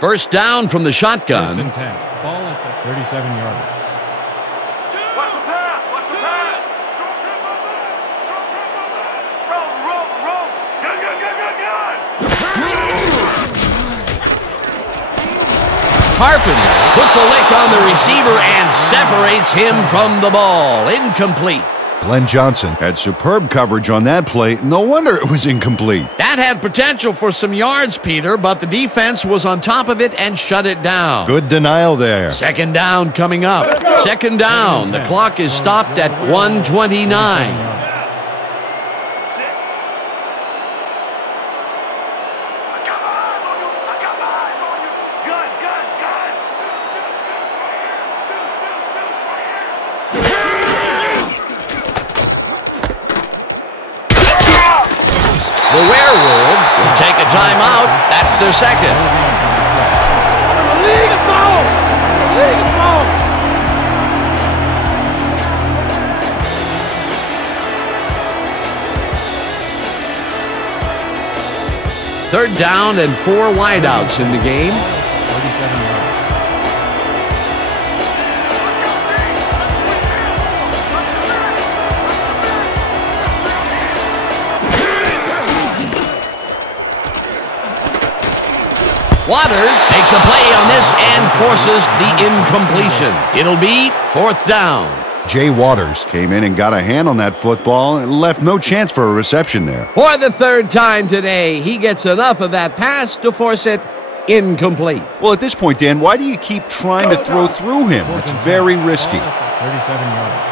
First down from the shotgun. First and 10. Ball at the 37-yard. Watch the pass! Watch the pass! Roll! Good! Carpenter puts a lick on the receiver and separates him from the ball. Incomplete. Glenn Johnson had superb coverage on that play. No wonder it was incomplete. That had potential for some yards, Peter, but the defense was on top of it and shut it down. Good denial there. Second down coming up. Second down. The clock is stopped at 1:29. The Werewolves will take a timeout. That's their second. League is gone! League is gone! Third down and 4 wideouts in the game. 37 yards. Waters makes a play on this and forces the incompletion. It'll be fourth down. Jay Waters came in and got a hand on that football and left no chance for a reception there. For the third time today, he gets enough of that pass to force it incomplete. Well, at this point, Dan, why do you keep trying to throw through him? It's very risky. 37 yards.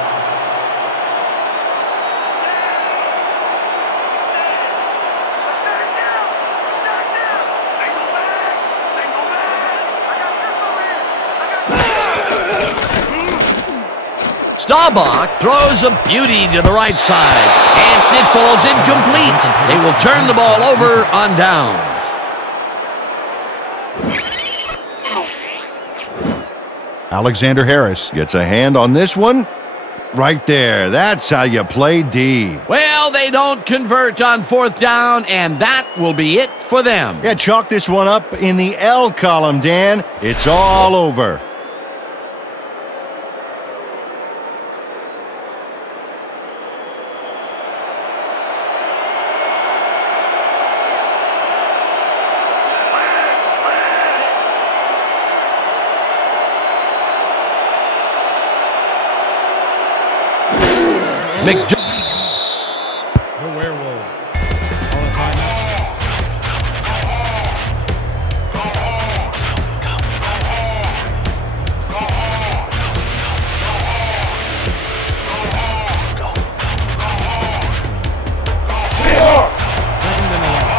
Staubach throws a beauty to the right side, and it falls incomplete. They will turn the ball over on downs. Alexander Harris gets a hand on this one. Right there. That's how you play D. Well, they don't convert on fourth down, and that will be it for them. Yeah, chalk this one up in the L column, Dan. It's all over. The Werewolves. All the time. Second and 11.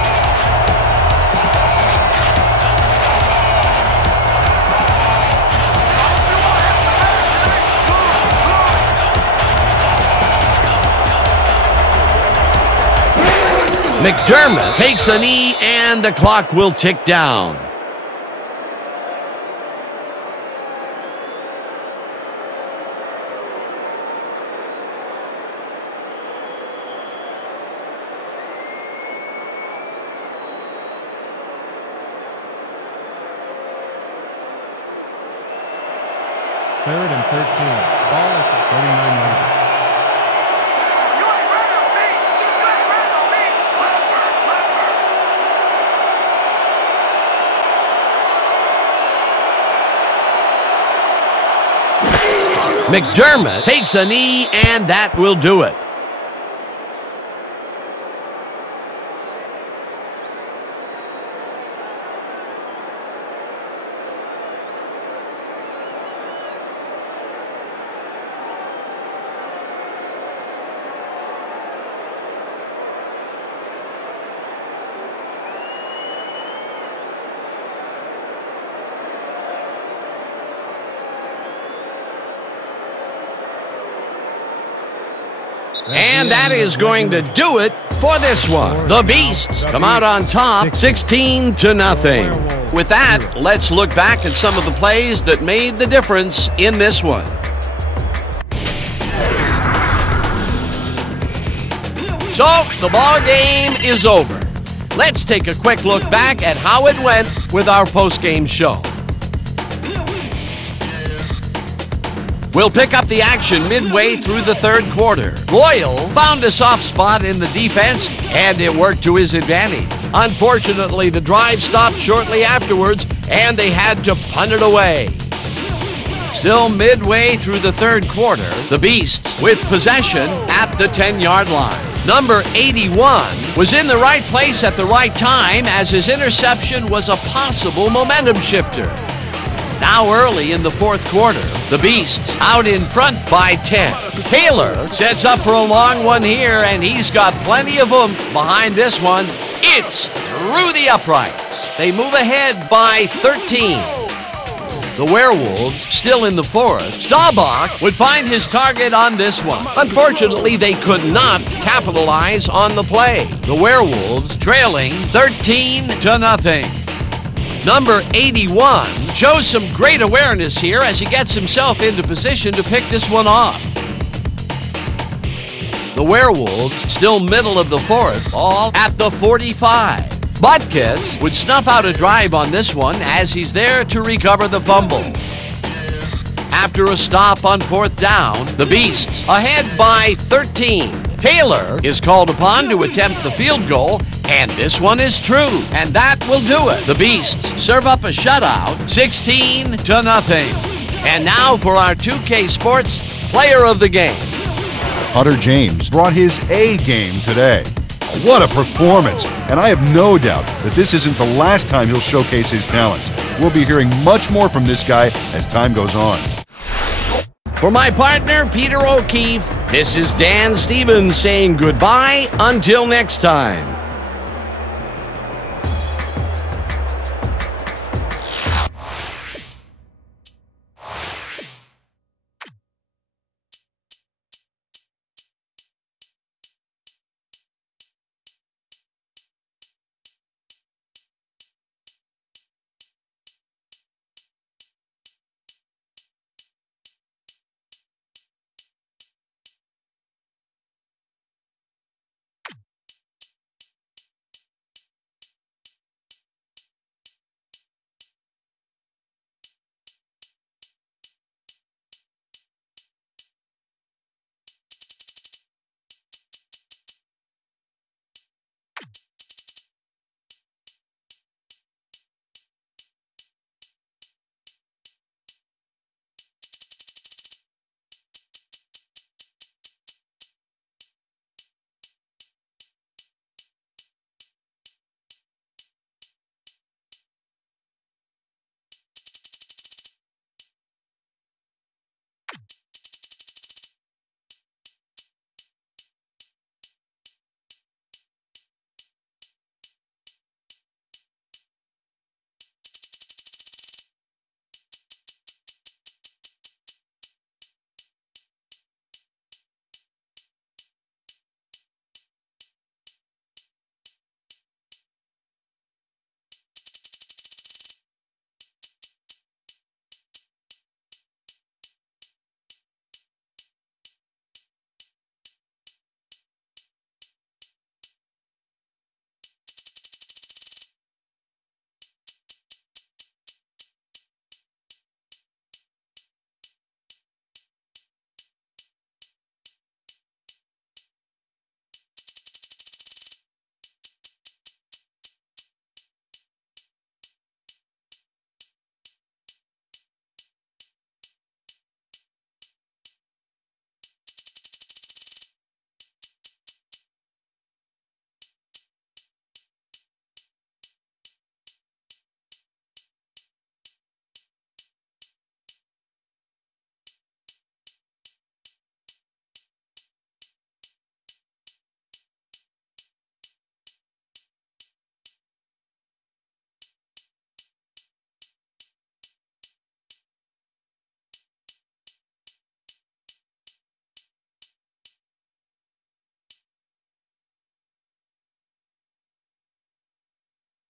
McDermott takes a knee, and the clock will tick down. Third and 13. Ball at the 39-yard. McDermott takes a knee, and that will do it. And that is going to do it for this one. The Beasts come out on top 16-0. With that, let's look back at some of the plays that made the difference in this one. So, the ball game is over. Let's take a quick look back at how it went with our post-game show. We'll pick up the action midway through the third quarter. Royal found a soft spot in the defense, and it worked to his advantage. Unfortunately, the drive stopped shortly afterwards, and they had to punt it away. Still midway through the third quarter, the Beasts with possession at the 10-yard line. Number 81 was in the right place at the right time, as his interception was a possible momentum shifter. Now early in the fourth quarter, the Beasts out in front by 10. Taylor sets up for a long one here, and he's got plenty of oomph behind this one. It's through the uprights. They move ahead by 13. The Werewolves still in the fourth. Staubach would find his target on this one. Unfortunately, they could not capitalize on the play. The Werewolves trailing 13-0. Number 81 shows some great awareness here as he gets himself into position to pick this one off. The Werewolves still middle of the fourth, all at the 45. Butkus would snuff out a drive on this one as he's there to recover the fumble. After a stop on fourth down, the Beasts ahead by 13. Taylor is called upon to attempt the field goal, and this one is true, and that will do it. The Beasts serve up a shutout, 16-0. And now for our 2K Sports Player of the Game. Hunter James brought his A game today. What a performance, and I have no doubt that this isn't the last time he'll showcase his talents. We'll be hearing much more from this guy as time goes on. For my partner, Peter O'Keefe, this is Dan Stevens saying goodbye until next time.